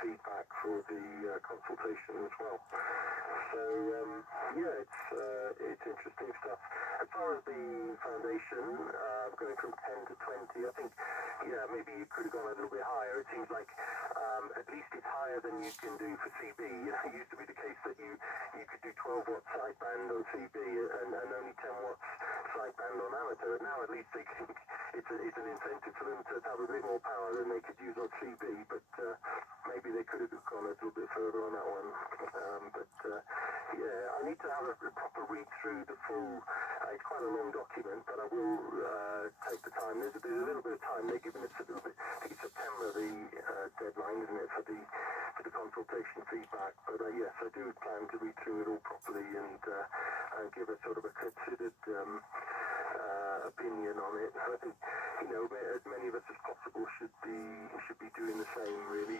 feedback for the consultation as well. So it's interesting stuff. As far as the foundation, going from 10 to 20, I think maybe you could have gone a little bit higher. It seems like at least it's higher than you can do for CB. It used to be the case that you could do 12 watt sideband on CB and only 10 watts sideband on amateur. And now at least they think it's an incentive for them to have a bit more power than they could use on CB, but maybe they could have gone a little bit further on that one. I need to have a proper read through the full. It's quite a long document, but I will take the time. There's a little bit of time. They're giving us a little bit. I think it's September, the deadline, isn't it, for the consultation feedback? But yes, I do plan to read through it all properly and give a sort of a considered opinion on it. And I think as many of us as possible should be doing the same. Really,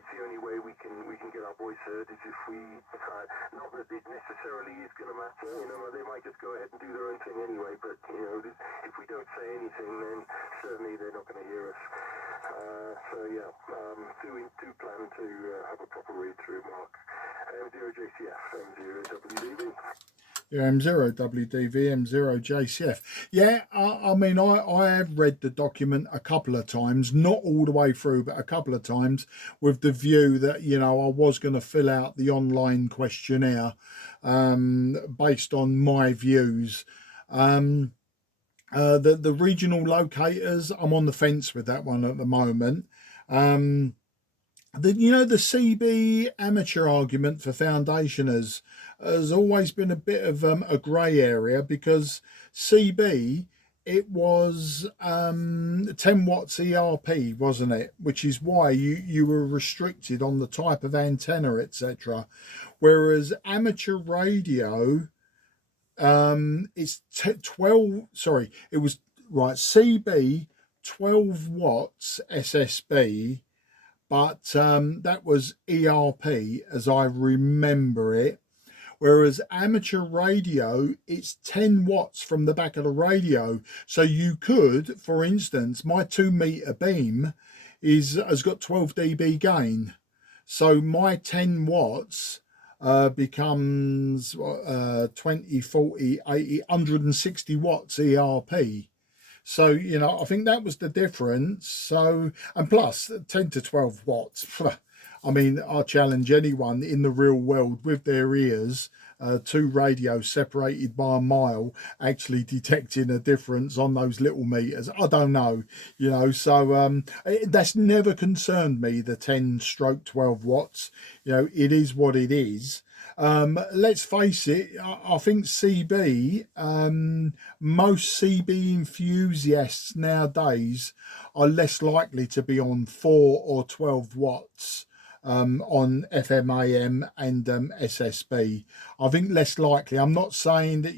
it's the only way we can get our voice heard is if we not that it necessarily is going to matter. They might just go ahead and do their own thing anyway. But if we don't say anything, then certainly they're not going to hear us. Do plan to have a proper read through, Mark. M0JCF, M0WDV. M0WDV, M0JCF. Yeah, I mean, I have read the document a couple of times, not all the way through, but a couple of times, with the view that, I was going to fill out the online questionnaire based on my views. The regional locators, I'm on the fence with that one at the moment. The CB amateur argument for foundationers has always been a bit of a grey area, because CB, it was 10 watts ERP, wasn't it? Which is why you were restricted on the type of antenna, etc. Whereas amateur radio, it's 12. Sorry, it was right. CB 12 watts SSB. But that was ERP as I remember it. Whereas amateur radio, it's 10 watts from the back of the radio. So you could, for instance, my 2 meter beam has got 12 dB gain. So my 10 watts becomes 20, 40, 80, 160 watts ERP. So, I think that was the difference. So, and plus 10 to 12 watts. I mean, I challenge anyone in the real world with their ears, two radios separated by a mile, actually detecting a difference on those little meters. I don't know, so that's never concerned me, the 10/12 watts. It is what it is. Let's face it, I think CB, most CB enthusiasts nowadays are less likely to be on 4 or 12 watts on FM AM and SSB. I think less likely. I'm not saying that,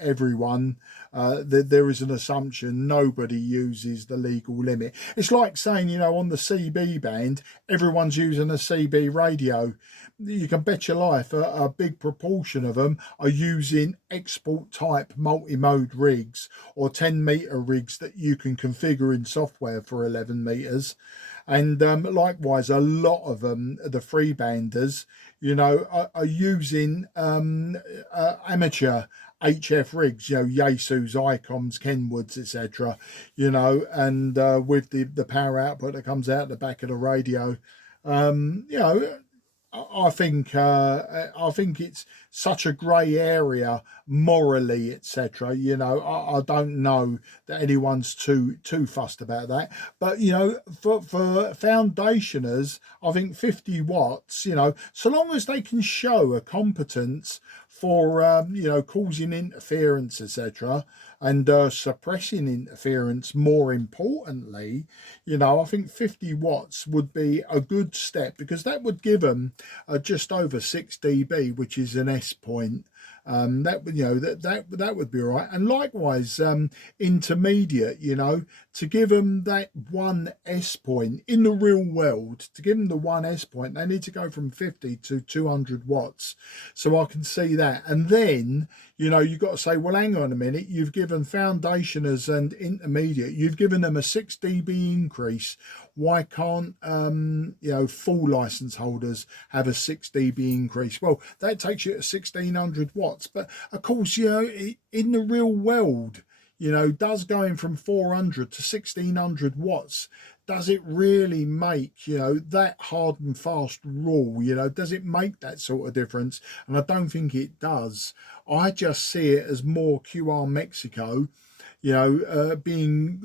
everyone, that there is an assumption nobody uses the legal limit. It's like saying, on the CB band, everyone's using a CB radio. You can bet your life a big proportion of them are using export type multi-mode rigs or 10-meter rigs that you can configure in software for 11 meters. And likewise, a lot of them, the freebanders, are using amateur HF rigs, Yaesus, Icoms, Kenwoods, etc. And with the power output that comes out the back of the radio. I think it's such a grey area morally, etc. I don't know that anyone's too fussed about that. But for foundationers, I think 50 watts. So long as they can show a competence for causing interference, etc., and suppressing interference. More importantly, I think 50 watts would be a good step, because that would give them just over 6 dB, which is an S point. That would be all right. And likewise, intermediate, to give them that 1 S point in the real world, to give them the 1 S point, they need to go from 50 to 200 watts. So I can see that. And then, you've got to say, well, hang on a minute, you've given foundationers and intermediate, you've given them a 6 dB increase. Why can't, full license holders have a 6 dB increase? Well, that takes you to 1600 watts. But of course, in the real world, does going from 400 to 1600 watts, does it really make, that hard and fast rule? Does it make that sort of difference? And I don't think it does. I just see it as more QR Mexico, being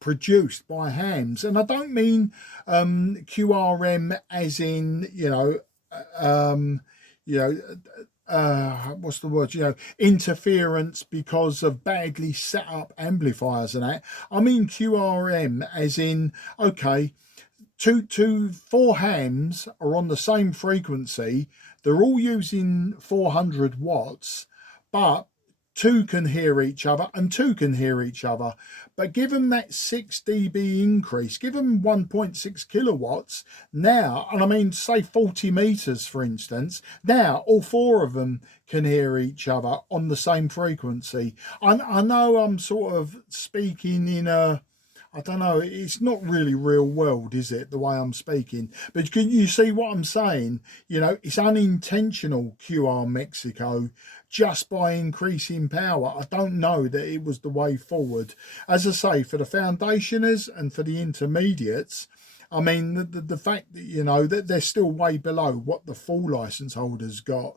produced by hams. And I don't mean QRM as in, what's the word? Interference because of badly set up amplifiers and that. I mean QRM as in, okay, four hams are on the same frequency. They're all using 400 watts, but 2 can hear each other and 2 can hear each other. But give them that 6 dB increase, give them 1.6 kilowatts now, and I mean, say 40 meters, for instance. Now, all 4 of them can hear each other on the same frequency. I know I'm sort of speaking in a, I don't know, it's not really real world, is it, the way I'm speaking? But can you see what I'm saying? It's unintentional QR Mexico, just by increasing power. I don't know that it was the way forward. As I say, for the foundationers and for the intermediates, I mean, the fact that, that they're still way below what the full license holders got,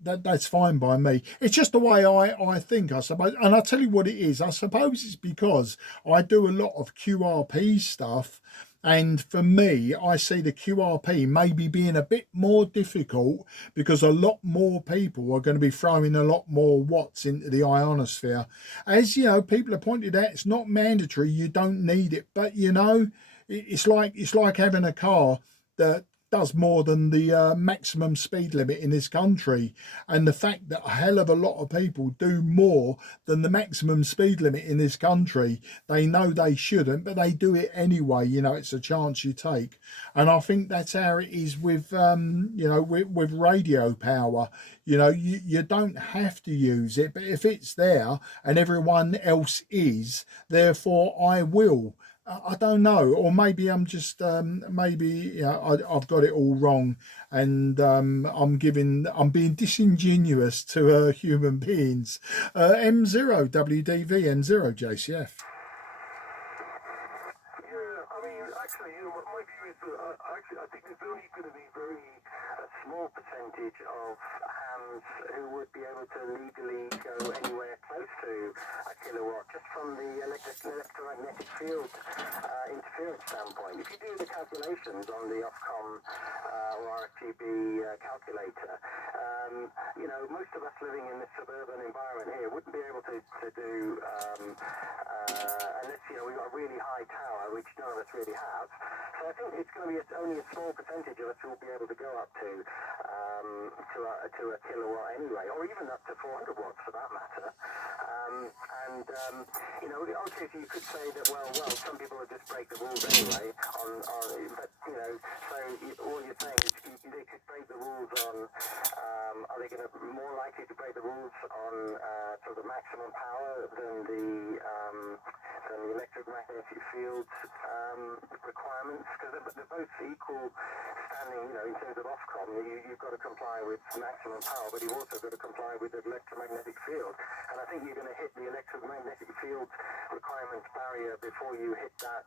that's fine by me. It's just the way I think, I suppose. And I'll tell you what it is. I suppose it's because I do a lot of QRP stuff. And for me, I see the QRP maybe being a bit more difficult because a lot more people are going to be throwing a lot more watts into the ionosphere. As people have pointed out, it's not mandatory. You don't need it. But, it's like having a car that does more than the maximum speed limit in this country, and the fact that a hell of a lot of people do more than the maximum speed limit in this country, they know they shouldn't, but they do it anyway. It's a chance you take. And I think that's how it is with with radio power. You don't have to use it, but if it's there and everyone else is, therefore I will. I don't know, or maybe I'm just I've got it all wrong, and I'm being disingenuous to human beings. M0 WDV M0 JCF. Yeah, I mean, actually, think there's only going to be a small percentage of hams who would be able to legally go anywhere close to a kilowatt just from the electromagnetic field interference standpoint. If you do the calculations on the Ofcom or RFGB calculator, most of us living in this suburban environment here wouldn't be able to do, unless, we've got a really high tower, which none of us really have. So I think it's going to be only a small percentage of us who will be able to go up to a kilowatt anyway, or even up to 400 watts for that matter. Obviously you could say that, well, some people will just break the rules anyway but, so all you're saying is they could break the rules on, are they going to be more likely to break the rules on sort of the maximum power than the electromagnetic field requirements? Because they're both equal standing, in terms of Ofcom. You've got to comply with maximum power, but you've also got to comply with the electromagnetic field. And I think you're going to hit the electromagnetic field requirements barrier before you hit that,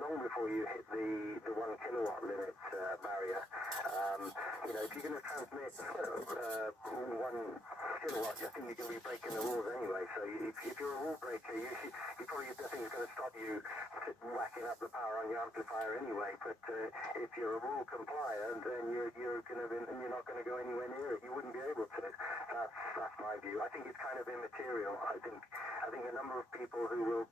long before you hit the 1 kilowatt limit barrier. If you're going to transmit 1 kilowatt, I think you're going to be breaking the rules anyway. So if you're a rule breaker, you probably, nothing's going to stop you whacking up the power on your amplifier anyway. But if you're a rule complier, then you're not going to go anywhere near it. You wouldn't be able to. That's my view. I think it's kind of immaterial. I think a number of people who will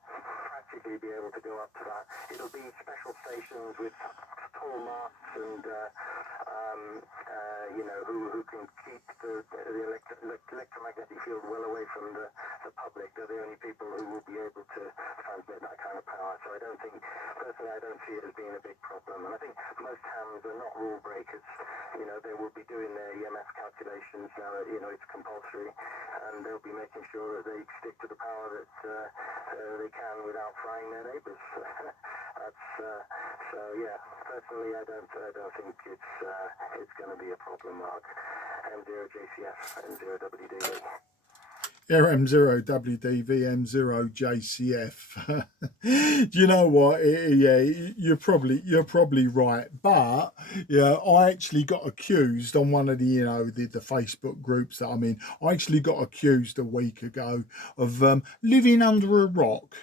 practically be able to go up to that. It'll be special stations with tall masts and who can keep the electromagnetic field well away from the public. They're the only people who will be able to transmit that kind of power. So personally, I don't see it as being a big problem. And I think most hams are not rule breakers. They will be doing their EMF calculations now that, it's compulsory, and they'll be making sure that they stick to the power that they can without frying their neighbours. So yeah, personally, I don't think it's going to be a problem, Mark. M0JCF and 0WD. RM0WDV M0JCF. Do you know what? You're probably right. But I actually got accused on one of the the Facebook groups that I'm in. I actually got accused a week ago of living under a rock.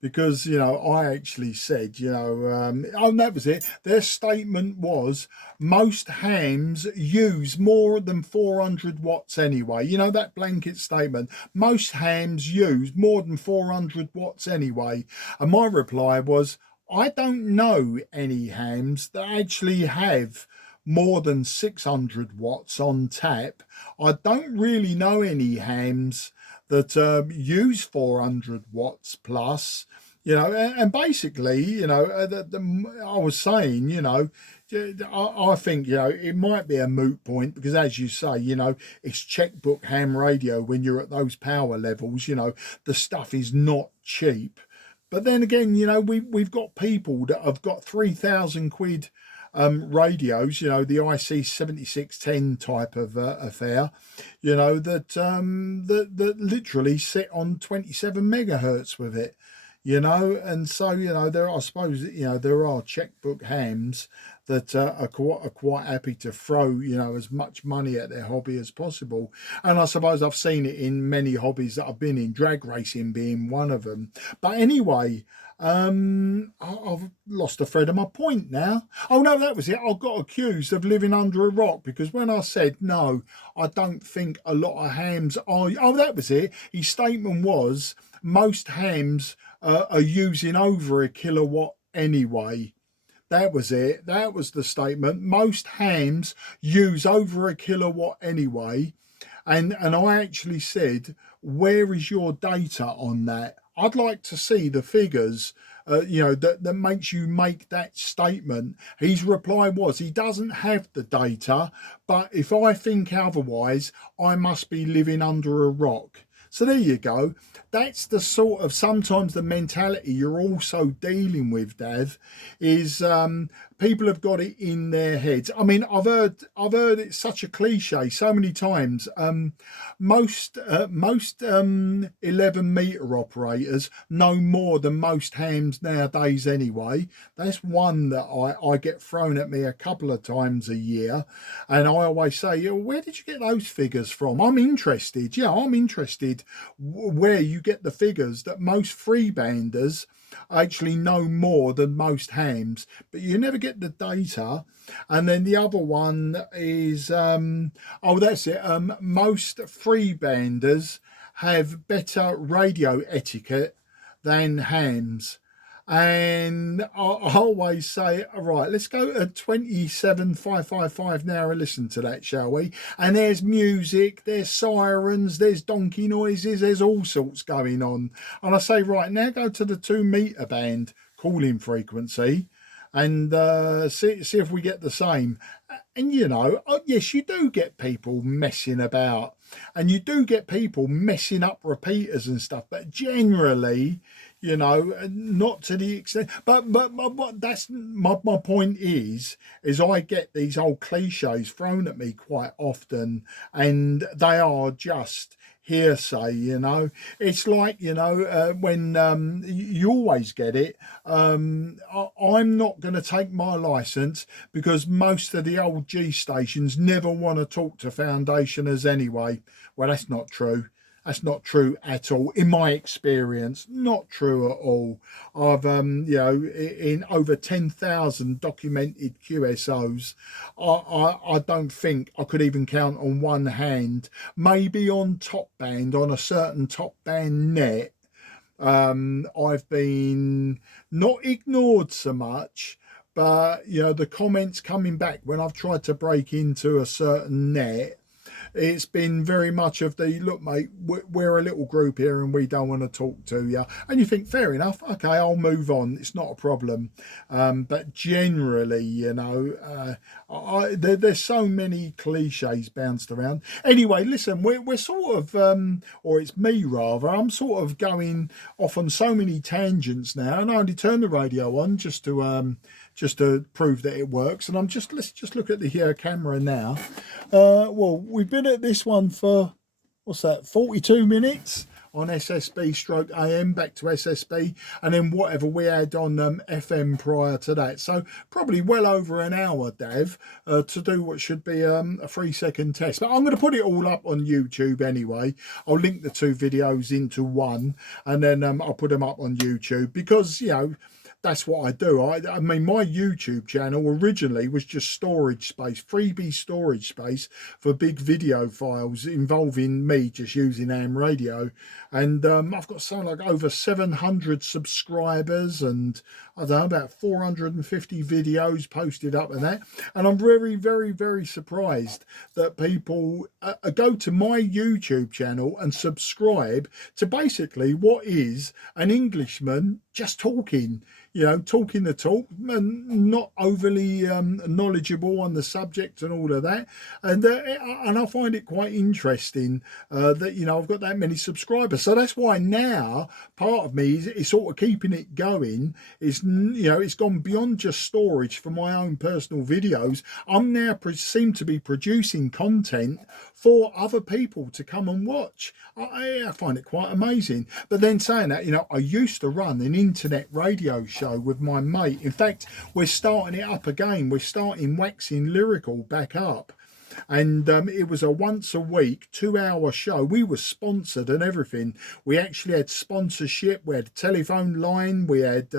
Because, I actually said, that was it. Their statement was most hams use more than 400 watts anyway. That blanket statement. Most hams use more than 400 watts anyway. And my reply was, I don't know any hams that actually have more than 600 watts on tap. I don't really know any hams that use 400 watts plus, and basically, I was saying, I think, it might be a moot point because, as you say, it's checkbook ham radio when you're at those power levels, the stuff is not cheap. But then again, we've got people that have got 3,000 quid radios, the IC 7610 type of affair, that literally sit on 27 megahertz with it, and so I suppose there are checkbook hams that are quite happy to throw as much money at their hobby as possible. And I suppose I've seen it in many hobbies that I've been in, drag racing being one of them. But anyway, I've lost the thread of my point now. Oh no, that was it. I got accused of living under a rock because when I said no, I don't think a lot of hams are. Oh, that was it. His statement was most hams are using over a kilowatt anyway. That was it. That was the statement. Most hams use over a kilowatt anyway. And I actually said, where is your data on that? I'd like to see the figures, that makes you make that statement. His reply was he doesn't have the data, but if I think otherwise, I must be living under a rock. So there you go. That's the sort of sometimes the mentality you're also dealing with, Dav, is people have got it in their heads. I mean, I've heard it's such a cliche so many times. Most 11-meter operators know more than most hams nowadays anyway. That's one that I get thrown at me a couple of times a year, and I always say, where did you get those figures from? I'm interested. Yeah, I'm interested where you get the figures that most freebanders actually know more than most hams, but you never get the data. And then the other one is oh, that's it, most freebanders have better radio etiquette than hams. And I always say, all right, let's go to 27555 now and listen to that, shall we? And there's music, there's sirens, there's donkey noises, there's all sorts going on. And I say, right, now go to the 2-meter band calling frequency and see if we get the same. And you know, yes, you do get people messing about, and you do get people messing up repeaters and stuff, but generally, you know, not to the extent. But that's my point is I get these old cliches thrown at me quite often, and they are just hearsay. You know, it's like, you know, when you always get it. I'm not going to take my license because most of the old G stations never want to talk to foundationers anyway. Well, that's not true. That's not true at all. In my experience, not true at all. I've, you know, in over 10,000 documented QSOs, I don't think I could even count on one hand, maybe on top band, on a certain top band net. I've been not ignored so much, but, you know, the comments coming back when I've tried to break into a certain net, it's been very much of the, look, mate, we're a little group here and we don't want to talk to you. And you think, fair enough, okay, I'll move on. It's not a problem. But generally, you know, there's so many cliches bounced around. Anyway, listen, we're sort of, or it's me rather, I'm sort of going off on so many tangents now, and I only turn the radio on just to prove that it works. And let's just look at the camera now. Well, we've been at this one for, what's that, 42 minutes on SSB stroke AM, back to SSB, and then whatever we had on FM prior to that. So probably well over an hour, Dav, to do what should be a 3-second test. But I'm going to put it all up on YouTube anyway. I'll link the two videos into one, and then I'll put them up on YouTube because, you know, that's what I do. I mean, my YouTube channel originally was just storage space, freebie storage space for big video files involving me just using AM radio. And I've got something like over 700 subscribers and I don't know, about 450 videos posted up and that. And I'm very, very, very surprised that people go to my YouTube channel and subscribe to basically what is an Englishman just talking. You know, talking the talk and not overly knowledgeable on the subject and all of that. And I find it quite interesting that, you know, I've got that many subscribers. So that's why now part of me is sort of keeping it going. Is, you know, it's gone beyond just storage for my own personal videos. I'm now seem to be producing content for other people to come and watch. I find it quite amazing. But then saying that, you know, I used to run an internet radio show with my mate. In fact, we're starting it up again. We're starting Waxing Lyrical back up. And it was a once a week 2-hour show. We were sponsored and everything. We actually had sponsorship. We had a telephone line. We had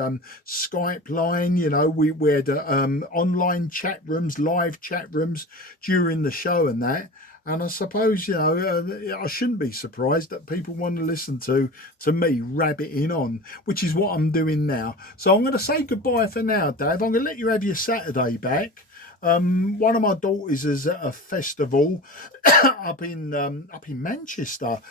Skype line. You know, we had online chat rooms, live chat rooms during the show and that. And I suppose, you know, I shouldn't be surprised that people want to listen to me rabbiting on, which is what I'm doing now. So I'm going to say goodbye for now, Dave. I'm going to let you have your Saturday back. One of my daughters is at a festival up in Manchester.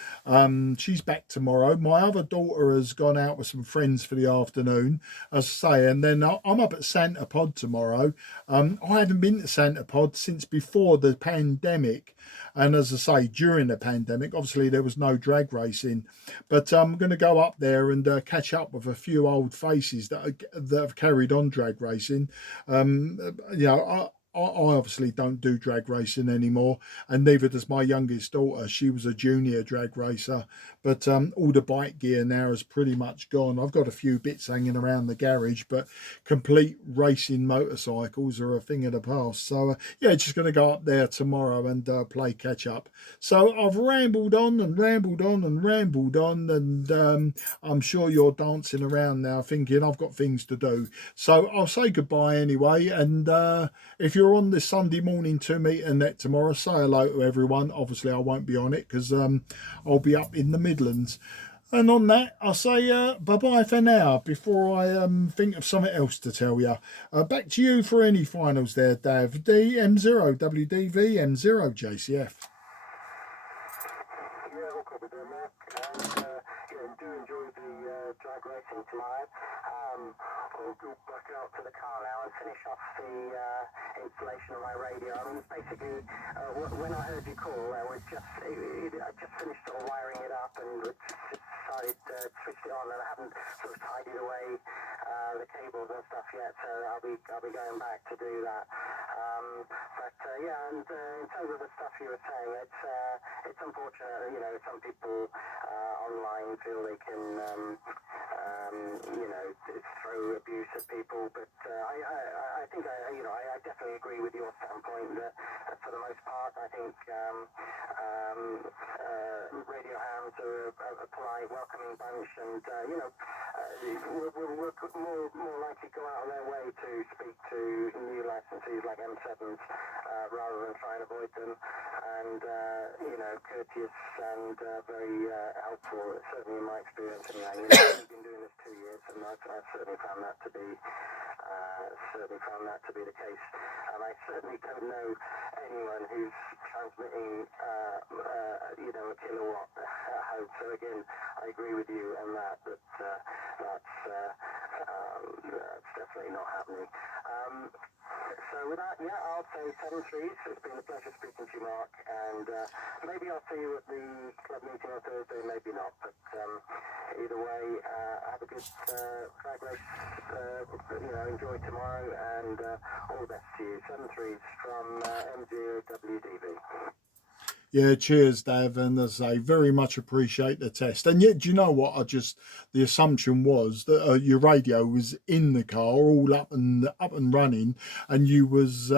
She's back tomorrow. My other daughter has gone out with some friends for the afternoon, as I say, and then I'm up at Santa Pod tomorrow. I haven't been to Santa Pod since before the pandemic, and as I say, during the pandemic, obviously there was no drag racing, but I'm going to go up there and catch up with a few old faces that have carried on drag racing. You know, I obviously don't do drag racing anymore, and neither does my youngest daughter. She was a junior drag racer, but all the bike gear now is pretty much gone. I've got a few bits hanging around the garage, but complete racing motorcycles are a thing of the past. So yeah, just going to go up there tomorrow and play catch up. So I've rambled on and rambled on and rambled on, and I'm sure you're dancing around now thinking I've got things to do. So I'll say goodbye anyway, and if you're on this Sunday morning 2-meter net tomorrow, say hello to everyone. Obviously I won't be on it because I'll be up in the Midlands. And on that, I'll say bye-bye for now before I think of something else to tell you. Back to you for any finals there, Dav. DM0 WDV M0 JCF. Yeah, all copy there, Mark. And yeah, do enjoy the drag racing tomorrow. I'll go back out to the car now and finish off the installation of my radio. I mean, basically, when I heard you call, I just finished sort of wiring it up and decided to switch it on, and I haven't sort of tidied away the cables and stuff yet, so I'll be going back to do that. But yeah, and in terms of the stuff you were saying, it's unfortunate, you know, some people online feel they can, you know, throw abuse at people, but I think I definitely agree with your standpoint that for the most part, I think radio hams are a polite, welcoming bunch, and you know, will more likely go out of their way to speak to new licensees like M7s rather than try and avoid them, and you know, courteous and very helpful, certainly in my experience anyway. You know, I've been doing this 2 years, and I've certainly found that to be the case. And I certainly don't know anyone who's transmitting you know, a kilowatt home. So again, I agree with you on that's definitely not happening. So with that, yeah, I'll say 7 threes. It's been a pleasure speaking to you, Mark, and maybe I'll see you at the club meeting on Thursday, maybe not, but either way, have a good drag race, you know, enjoy tomorrow, and all the best to you. 7 threes from M0WDV. Yeah, cheers, Dav, and as I say, very much appreciate the test. And yet, do you know what? The assumption was that your radio was in the car, all up and running, and you was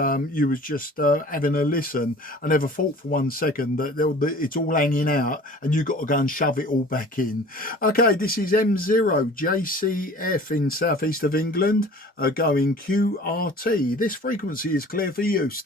just having a listen. I never thought for 1 second that it's all hanging out, and you got to go and shove it all back in. Okay, this is M0 JCF in southeast of England, going QRT. This frequency is clear for use.